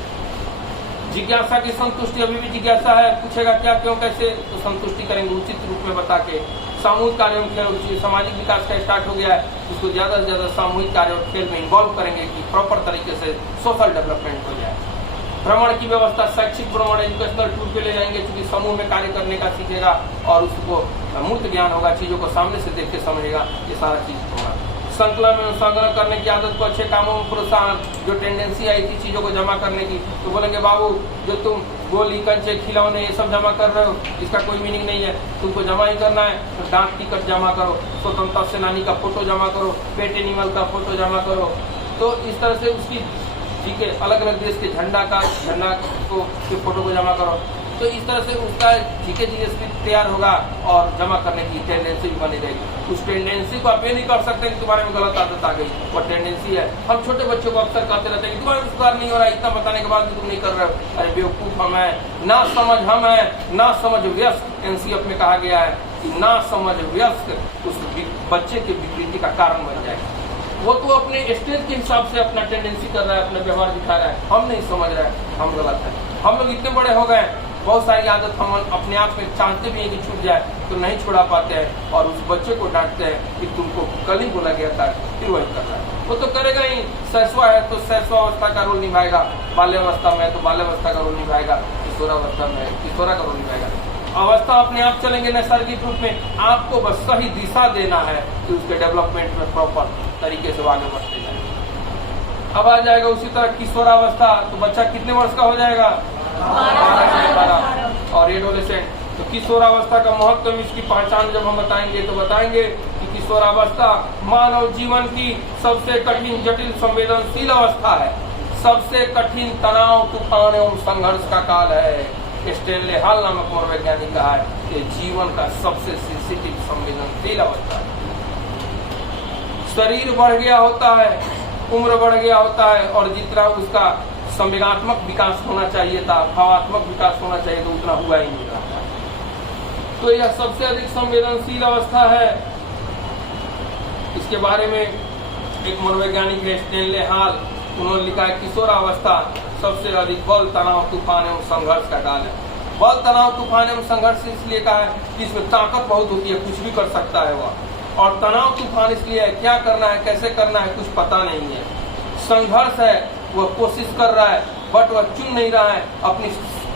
जिज्ञासा की संतुष्टि, अभी भी जिज्ञासा है, पूछेगा क्या क्यों कैसे, तो संतुष्टि करेंगे उचित रूप में बता के। सामूहिक कार्यों में खेल, सामाजिक विकास का स्टार्ट हो गया है, उसको ज्यादा से ज्यादा सामूहिक कार्य और खेल में इन्वॉल्व करेंगे कि प्रॉपर तरीके से सोशल डेवलपमेंट हो जाए। भ्रमण की व्यवस्था, शैक्षिक भ्रमण, एजुकेशनल टूर पे ले जाएंगे, क्योंकि समूह में कार्य करने का सीखेगा और उसको मूर्त ज्ञान होगा, चीजों को सामने से देख के समझेगा, ये सारा चीज होगा। संकलन में संग्रह करने की आदत को, अच्छे कामों में प्रोत्साहन, जो टेंडेंसी आई थी चीजों को जमा करने की, तो बोलेंगे बाबू जो तुम गोली कंचे खिलौने ये सब जमा कर रहे हो, इसका कोई मीनिंग नहीं है, तुमको जमा ही करना है। तो डाक टिकट जमा करो, स्वतंत्रता सेनानी का फोटो जमा करो, पेट एनिमल का फोटो जमा करो। तो इस तरह से उसकी ठीक है, अलग अलग देश के झंडा को के फोटो को जमा करो। तो इस तरह से उसका ठीक है जीएसपी तैयार होगा और जमा करने की टेंडेंसी भी बनी रहेगी। उस टेंडेंसी को आप ये नहीं कर सकते कि तुम्हारे में गलत आदत आ गई, वो टेंडेंसी है। हम छोटे बच्चों को अक्सर कहते रहते हैं कि तुम्हारे में सुधार नहीं हो रहा है, इतना बताने के बाद भी तुम नहीं कर रहे हो। अरे बेवकूफ हम है, ना समझ हम है, ना समझ व्यस्त। एनसीएफ में कहा गया है कि ना समझ व्यस्त उस बच्चे की विकृति का कारण बन जाएगा। वो तो अपने स्टेज के हिसाब से अपना टेंडेंसी कर रहा है, अपना व्यवहार दिखा रहा है, हम नहीं समझ रहे हैं, हम गलत है। हम लोग इतने बड़े हो गए, बहुत सारी आदत हम अपने आप में चाहते भी हैं कि छूट जाए, तो नहीं छुड़ा पाते हैं और उस बच्चे को डांटते हैं कि तुमको कल ही बोला गया था, फिर वही कर रहा है। वो तो करेगा ही। शैशवा है तो शैशवावस्था का रोल निभाएगा, बाल्यावस्था में है तो बाल्यावस्था का रोल निभाएगा, किशोरावस्था में है किशोरा का रोल निभाएगा। अवस्था अपने आप चलेंगे नैसर्गिक रूप में, आपको बस सही दिशा देना है कि उसके डेवलपमेंट में प्रॉपर तरीके से आगे बढ़ते जाए। अब आ जाएगा उसी तरह किशोरावस्था, तो बच्चा कितने वर्ष का हो जाएगा, 12। और एडोलेसेंट, तो किशोरावस्था का महत्व, इसकी पहचान जब हम बताएंगे तो बताएंगे कि किशोरावस्था मानव जीवन की सबसे कठिन जटिल संवेदनशील अवस्था है, सबसे कठिन तनाव तूफान एवं संघर्ष का काल है। स्टेनले हॉल नामक मनोवैज्ञानिक कहा है कि जीवन का सबसे सेंसिटिव संवेदनशील अवस्था है। शरीर बढ़ गया होता है, उम्र बढ़ गया होता है, और जितना उसका संवेगात्मक विकास होना चाहिए था, भावात्मक विकास होना चाहिए तो उतना हुआ ही नहीं रहा। तो यह सबसे अधिक संवेदनशील अवस्था है। इसके बारे में एक मनोवैज्ञानिक है स्टेनले हॉल, उन्होंने लिखा है किशोरावस्था सबसे अधिक बल तनाव तूफान एवं संघर्ष का काल है। बल तनाव तूफान एवं संघर्ष इसलिए कहा है कि इसमें ताकत बहुत होती है, कुछ भी कर सकता है वह। और तनाव तूफान इसलिए है क्या करना है कैसे करना है कुछ पता नहीं है। संघर्ष है, वह कोशिश कर रहा है बट वह चुन नहीं रहा है, अपनी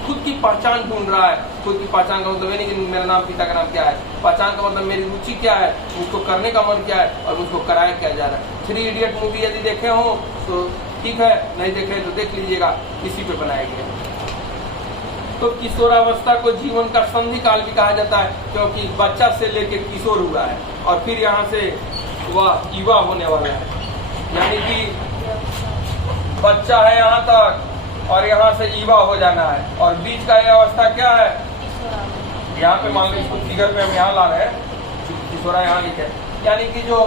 खुद की पहचान ढूंढ रहा है। खुद की पहचान का मतलब ये नहीं कि मेरा नाम पिता का नाम क्या है, पहचान का मतलब मेरी रुचि क्या है, मुझको करने का मन क्या है और मुझको कराया क्या जा रहा है। 3 इडियट मूवी यदि देखे हो तो ठीक है, नहीं देखे तो देख लीजिएगा, इसी पे बनाया गया। तो किशोरावस्था को जीवन का संधि काल भी कहा जाता है, क्योंकि बच्चा से लेके किशोर हुआ है और फिर यहाँ से वह युवा होने वाला है। यानी कि बच्चा है यहाँ तक और यहाँ से युवा हो जाना है, और बीच का यह अवस्था क्या है, यहाँ पे मान लो इसको फिगर पे हम यहाँ ला रहे हैं, किशोरा यहाँ लिखे, यानी कि जो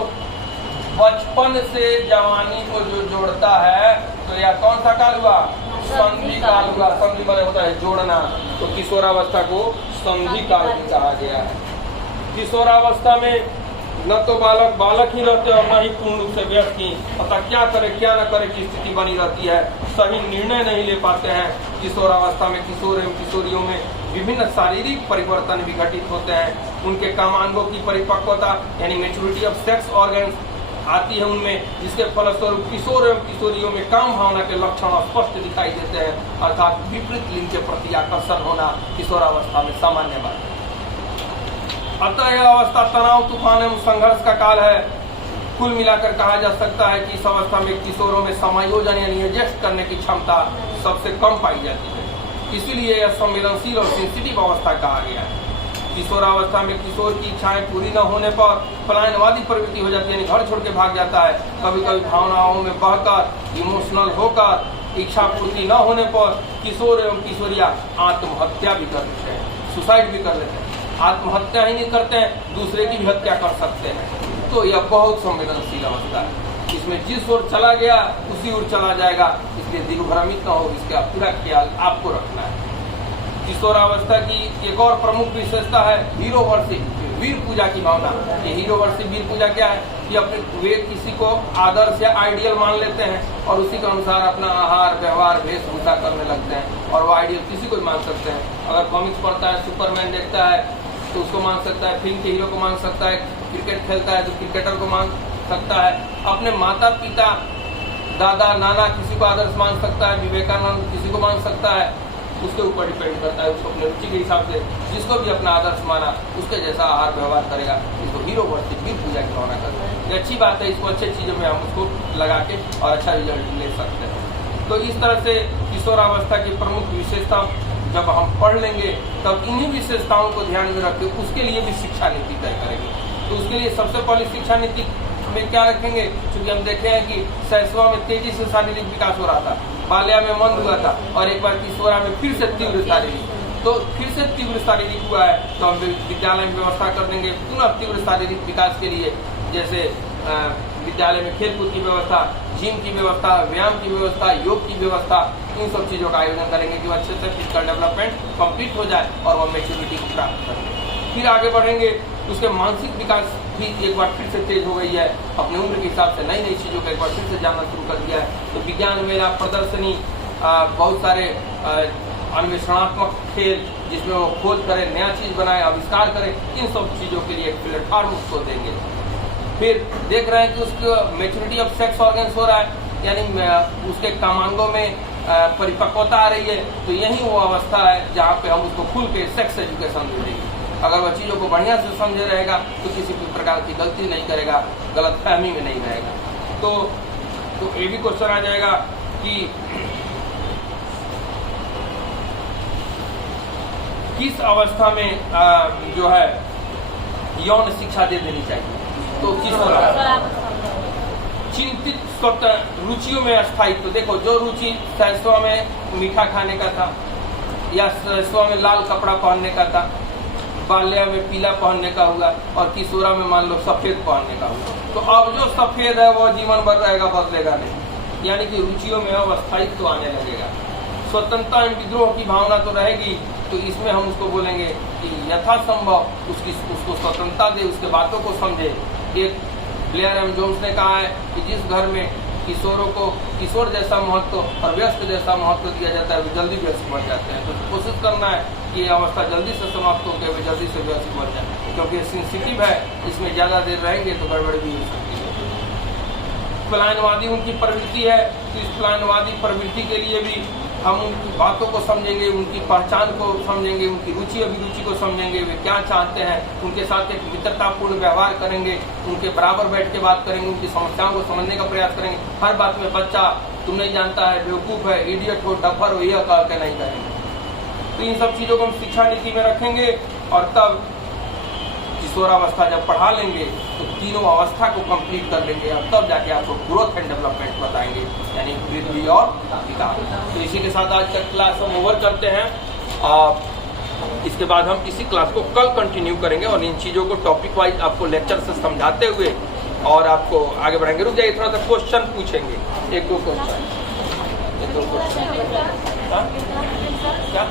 बचपन से जवानी को जो जोड़ता है, तो यह कौन सा काल हुआ? संधि काल हुआ। संधि माने होता है जोड़ना, तो किशोरावस्था को संधि काल भी कहा गया है। किशोरावस्था में न तो बालक बालक ही रहते और न ही पूर्ण रूप से व्यस्त ही, अतः क्या करे क्या न करे की स्थिति बनी रहती है, सही निर्णय नहीं ले पाते हैं। किशोरावस्था में किशोर एवं किशोरियों में विभिन्न शारीरिक परिवर्तन भी घटित होते हैं। उनके कामांगों की परिपक्वता यानी मेच्योरिटी ऑफ सेक्स ऑर्गन्स आती है उनमें, जिसके फलस्वरूप किशोर एवं किशोरियों में काम भावना के लक्षण स्पष्ट दिखाई देते हैं, अर्थात विपरीत लिंग के प्रति आकर्षण होना किशोरावस्था में सामान्य बात है। अतः यह अवस्था तनाव, तूफान एवं संघर्ष का काल है। कुल मिलाकर कहा जा सकता है कि इस अवस्था में किशोरों में समायोजन यानी एडजस्ट करने की क्षमता सबसे कम पाई जाती है, इसीलिए यह संवेदनशील और सेंसिटिव अवस्था कहा गया है। किशोरावस्था में किशोर की इच्छाएं पूरी न होने पर पलायनवादी प्रवृत्ति हो जाती है, यानी घर छोड़ के भाग जाता है। कभी कभी भावनाओं में बहकर इमोशनल होकर इच्छा पूर्ति न होने पर किशोर एवं किशोरियां आत्महत्या भी कर लेते हैं, सुसाइड भी कर लेते हैं। आत्महत्या ही नहीं करते हैं, दूसरे की भी हत्या कर सकते हैं। तो यह बहुत संवेदनशील अवस्था है, इसमें जिस ओर चला गया उसी ओर चला जाएगा, इसलिए दिग्भ्रमित न हो, इसका पूरा ख्याल आपको रखना है। किशोरावस्था की एक और प्रमुख विशेषता है हीरो वर्शिप, वीर पूजा की भावना। ये हीरो वर्शिप वीर पूजा क्या है कि अपने वे किसी को आदर्श या आइडियल मान लेते हैं और उसी के अनुसार अपना आहार व्यवहार वेशभूषा करने लगते हैं, और वो आइडियल किसी को मान सकते हैं। अगर कॉमिक्स पढ़ता है, सुपरमैन देखता है तो उसको मान सकता है, फिल्म के हीरो को मान सकता है, क्रिकेट खेलता है तो क्रिकेटर को मान सकता है, अपने माता पिता दादा नाना किसी को आदर्श मान सकता है, विवेकानंद किसी को मान सकता है। उसके ऊपर डिपेंड करता है, उसको अपने रुचि के हिसाब से जिसको भी अपना आदर्श माना उसके जैसा आहार व्यवहार करेगा। इसको हीरो वर्शिप वीर पूजा की भावना करते हैं। ये अच्छी बात है, इसको अच्छी चीज़ों में हम उसको लगा के और अच्छा रिजल्ट ले सकते हैं। तो इस तरह से किशोरावस्था की प्रमुख विशेषता जब हम पढ़ लेंगे तब इन्हीं विशेषताओं को ध्यान में रखते उसके लिए भी शिक्षा नीति तय करेंगे। तो उसके लिए सबसे पहले शिक्षा नीति में क्या रखेंगे, क्योंकि हम देखे हैं कि शैशवा में तेजी से शारीरिक विकास हो रहा था, बाल्या में मंद हुआ था, और एक बार किशोरा में फिर से तीव्र शारीरिक, तो फिर से तीव्र शारीरिक हुआ है तो हम विद्यालय में व्यवस्था कर देंगे पुनः तीव्र शारीरिक विकास के लिए, जैसे विद्यालय में खेलकूद की व्यवस्था, जिम की व्यवस्था, व्यायाम की व्यवस्था, योग की व्यवस्था, इन सब चीज़ों का आयोजन करेंगे कि अच्छे से फिजिकल डेवलपमेंट कंप्लीट हो जाए और वह मैच्योरिटी को प्राप्त करेंगे। फिर आगे बढ़ेंगे, उसके मानसिक विकास भी एक बार फिर से तेज हो गई है, अपने उम्र के हिसाब से नई नई चीज़ों को एक बार फिर से जानना शुरू कर दिया है। तो विज्ञान मेला, प्रदर्शनी, बहुत सारे अन्वेषणात्मक खेल जिसमें वो खोज करें, नया चीज़ बनाए, आविष्कार करें, इन सब चीज़ों के लिए एक प्लेटफॉर्म उसको देंगे। फिर देख रहे हैं कि उसको मैच्योरिटी ऑफ सेक्स ऑर्गन्स हो रहा है, यानी उसके कामांगों में परिपक्वता आ रही है, तो यही वो अवस्था है जहाँ पे हम उसको खुल के सेक्स एजुकेशन दे देंगे। अगर वह चीज़ों को बढ़िया से समझे रहेगा तो किसी भी प्रकार की गलती नहीं करेगा, गलत फहमी में नहीं रहेगा। तो ये भी क्वेश्चन आ जाएगा कि किस अवस्था में जो है यौन शिक्षा दे देनी चाहिए। तो किस चिंतित स्वतः रुचियों में स्थायित्व, देखो जो रुचि शैशवा में मीठा खाने का था या शैशवा में लाल कपड़ा पहनने का था, बाल्या में पीला पहनने का हुआ और किशोरा में मान लो सफेद पहनने का हुआ, तो अब जो सफेद है वो जीवन भर रहेगा, बदलेगा नहीं, यानी कि रुचियों में अब स्थायित्व आने लगेगा। स्वतंत्रता एवं विद्रोह की भावना तो रहेगी, तो इसमें हम उसको बोलेंगे कि यथासंभव उसको स्वतंत्रता दे, उसके बातों को समझे। एक ब्लेयर एम जोन्स ने कहा है कि जिस घर में किशोरों को किशोर जैसा महत्व और व्यस्त जैसा महत्व दिया जाता है वे जल्दी व्यस्त बन जाते हैं। तो कोशिश करना है कि ये अवस्था जल्दी से समाप्त होकर वे जल्दी से व्यस्त बन जाए, क्योंकि सेंसिटिव है, इसमें ज़्यादा देर रहेंगे तो गड़बड़ भी हो सकती है। पलायनवादी उनकी प्रवृत्ति है, तो इस पलायनवादी प्रवृत्ति के लिए भी हम उनकी बातों को समझेंगे, उनकी पहचान को समझेंगे, उनकी रुचि अभिरुचि को समझेंगे, वे क्या चाहते हैं, उनके साथ एक मित्रतापूर्ण व्यवहार करेंगे, उनके बराबर बैठ के बात करेंगे, उनकी समस्याओं को समझने का प्रयास करेंगे। हर बात में बच्चा तुम नहीं जानता है, बेवकूफ़ है, इडियट हो, डफर हो, यह कह के नहीं करेंगे। तो इन सब चीज़ों को हम शिक्षा नीति में रखेंगे और तब किशोरावस्था जब पढ़ा लेंगे तो तीनों अवस्था को कंप्लीट कर लेंगे और तब जाके आपको ग्रोथ एंड डेवलपमेंट बताएंगे, यानी वृद्धि और विकास। तो इसी के साथ आज का क्लास हम ओवर करते हैं। इसके बाद हम इसी क्लास को कल कंटिन्यू करेंगे और इन चीज़ों को टॉपिक वाइज आपको लेक्चर से समझाते हुए और आपको आगे बढ़ाएंगे। रुक जाइए, थोड़ा सा क्वेश्चन पूछेंगे, एक दो क्वेश्चन। क्या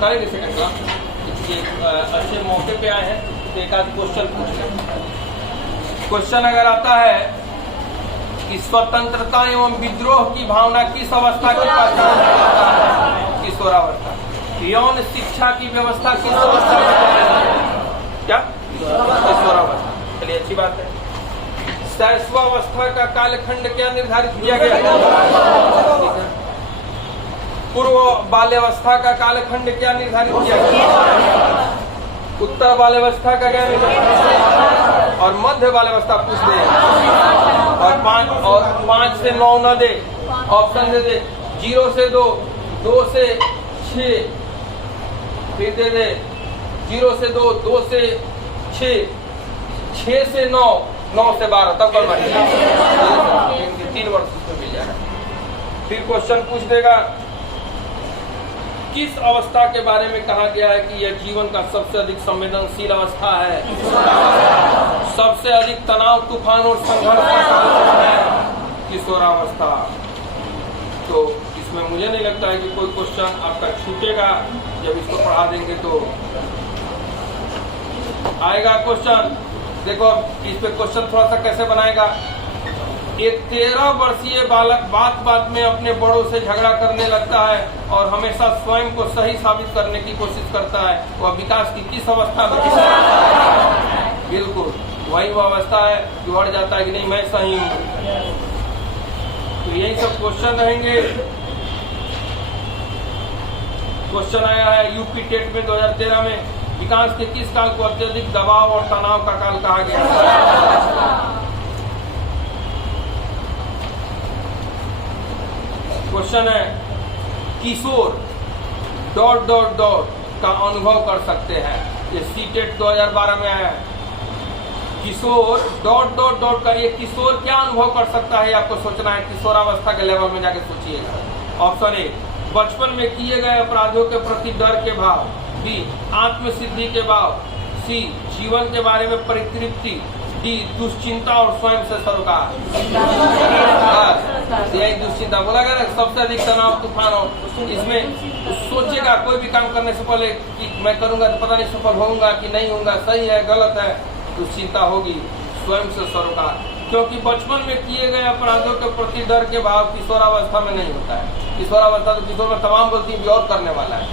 करेंगे सेकंड क्लास? अच्छे मौके पे आए हैं तो एक आध क्वेश्चन पूछ लें। क्वेश्चन अगर आता है कि स्वतंत्रता एवं विद्रोह की भावना किस अवस्था की पहचान है? किशोरावस्था। यौन शिक्षा की व्यवस्था किस अवस्था में? क्या? किशोरावस्था। चलिए, अच्छी बात है। शैशवावस्था का कालखंड क्या निर्धारित किया गया? पूर्व बाल्यावस्था का कालखंड क्या निर्धारित किया गया? उत्तर बाल्यावस्था का क्या निर्धारित? और मध्य बाल्यावस्था पूछ दे और 5 से 9 न दे, ऑप्शन दे दे। 0 से 2, 2 से 6, फिर दे दे 0 से 2, 2 से 6, 6 से 9, 9 से 12, तब कर 3 वर्ष उसमें मिल जाएगा। फिर क्वेश्चन पूछ देगा किस अवस्था के बारे में कहा गया है कि यह जीवन का सबसे अधिक संवेदनशील अवस्था है, सबसे अधिक तनाव, तूफान और संघर्ष का समय है? किशोरावस्था। तो इसमें मुझे नहीं लगता है कि कोई क्वेश्चन आपका छूटेगा। जब इसको पढ़ा देंगे तो आएगा क्वेश्चन। देखो अब इस पे क्वेश्चन थोड़ा सा कैसे बनाएगा। एक 13 वर्षीय बालक बात बात में अपने बड़ों से झगड़ा करने लगता है और हमेशा स्वयं को सही साबित करने की कोशिश करता है। वह विकास की किस अवस्था में? बिल्कुल वही वो अवस्था है कि बढ़ जाता है कि नहीं मैं सही हूँ। तो यही सब क्वेश्चन रहेंगे। क्वेश्चन आया है यूपी टेट में 2013 में, विकास के किस काल को अत्यधिक दबाव और तनाव का काल कहा गया? क्वेश्चन है किशोर ... का अनुभव कर सकते हैं। ये सीटेट 2012 में आया है। किशोर ... का ये किशोर क्या अनुभव कर सकता है, आपको सोचना है। किशोरावस्था के लेवल में जाके सोचिएगा। ऑप्शन ए, बचपन में किए गए अपराधों के प्रति डर के भाव। बी, आत्मसिद्धि के भाव। सी, जीवन के बारे में परितृप्ति। डी, दुश्चिंता और स्वयं से सरोकार। यही दुश्चिंता बोला गया ना, सबसे अधिक तनाव, तूफान। और इसमें सोचेगा कोई भी काम करने से पहले कि मैं करूंगा तो पता नहीं सफल होऊंगा कि नहीं होऊंगा, सही है गलत है। दुश्चिंता होगी, स्वयं से सरोकार। क्योंकि बचपन में किए गए अपराधों के प्रति डर के भाव किशोरावस्था में नहीं होता है। किशोरावस्था तो किशोर में तमाम गलती भी और करने वाला है।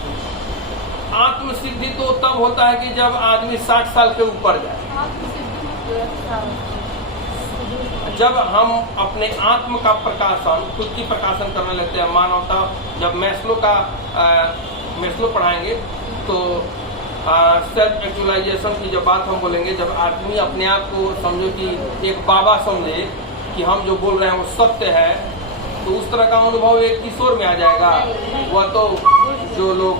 आत्मसिद्धि तो तब होता है कि जब आदमी 60 साल के ऊपर जाए। जब हम अपने आत्म का प्रकाशन, खुद की प्रकाशन करने लगते हैं। मानवता जब मैस्लो पढ़ाएंगे तो सेल्फ एक्चुअलाइजेशन की जब बात हम बोलेंगे, जब आदमी अपने आप को समझो कि एक बाबा समझे कि हम जो बोल रहे हैं वो सत्य है, तो उस तरह का अनुभव एक किशोर में आ जाएगा। वह तो जो लोग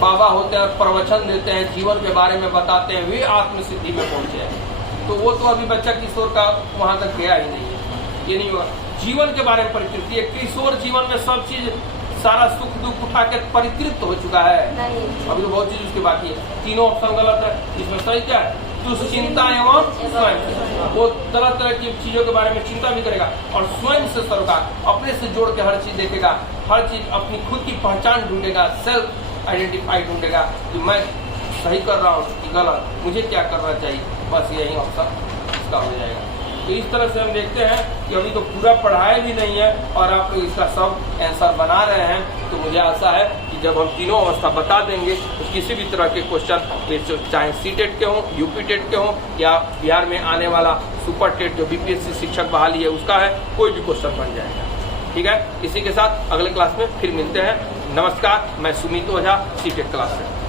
बाबा होते हैं और प्रवचन देते हैं, जीवन के बारे में बताते हैं, वे आत्मसिद्धि में पहुंचे हैं। तो वो तो अभी बच्चा किशोर का वहां तक गया ही नहीं है। ये नहीं होगा। जीवन के बारे में परितृप्ति है। किशोर जीवन में सब चीज, सारा सुख दुख उठा के परितृप्त हो चुका है। अभी तो बहुत चीज उसकी बाकी है। तीनों ऑप्शन गलत है। इसमें सही क्या है? दुश्चिंता एवं स्वयं। वो तरह तरह की चीजों के बारे में चिंता भी करेगा और स्वयं से सरोकार, अपने से जोड़ के हर चीज देखेगा, हर चीज अपनी खुद की पहचान ढूंढेगा, सेल्फ आइडेंटिफाई ढूंढेगा कि मैं सही कर रहा हूँ कि गलत, मुझे क्या करना चाहिए। बस यही ऑप्शन इसका हो जाएगा। तो इस तरह से हम देखते हैं कि अभी तो पूरा पढ़ाया भी नहीं है और आप लोग इसका सब आंसर बना रहे हैं। तो मुझे आशा है कि जब हम तीनों अवस्था बता देंगे तो किसी भी तरह के क्वेश्चन, चाहे सीटेट के हों, यूपी टेट के हों या बिहार में आने वाला सुपर टेट जो बीपीएससी शिक्षक बहाली है उसका है, कोई भी क्वेश्चन बन जाएगा। ठीक है, इसी के साथ अगले क्लास में फिर मिलते हैं। नमस्कार, मैं सुमित ओझा, सीटेट क्लास से।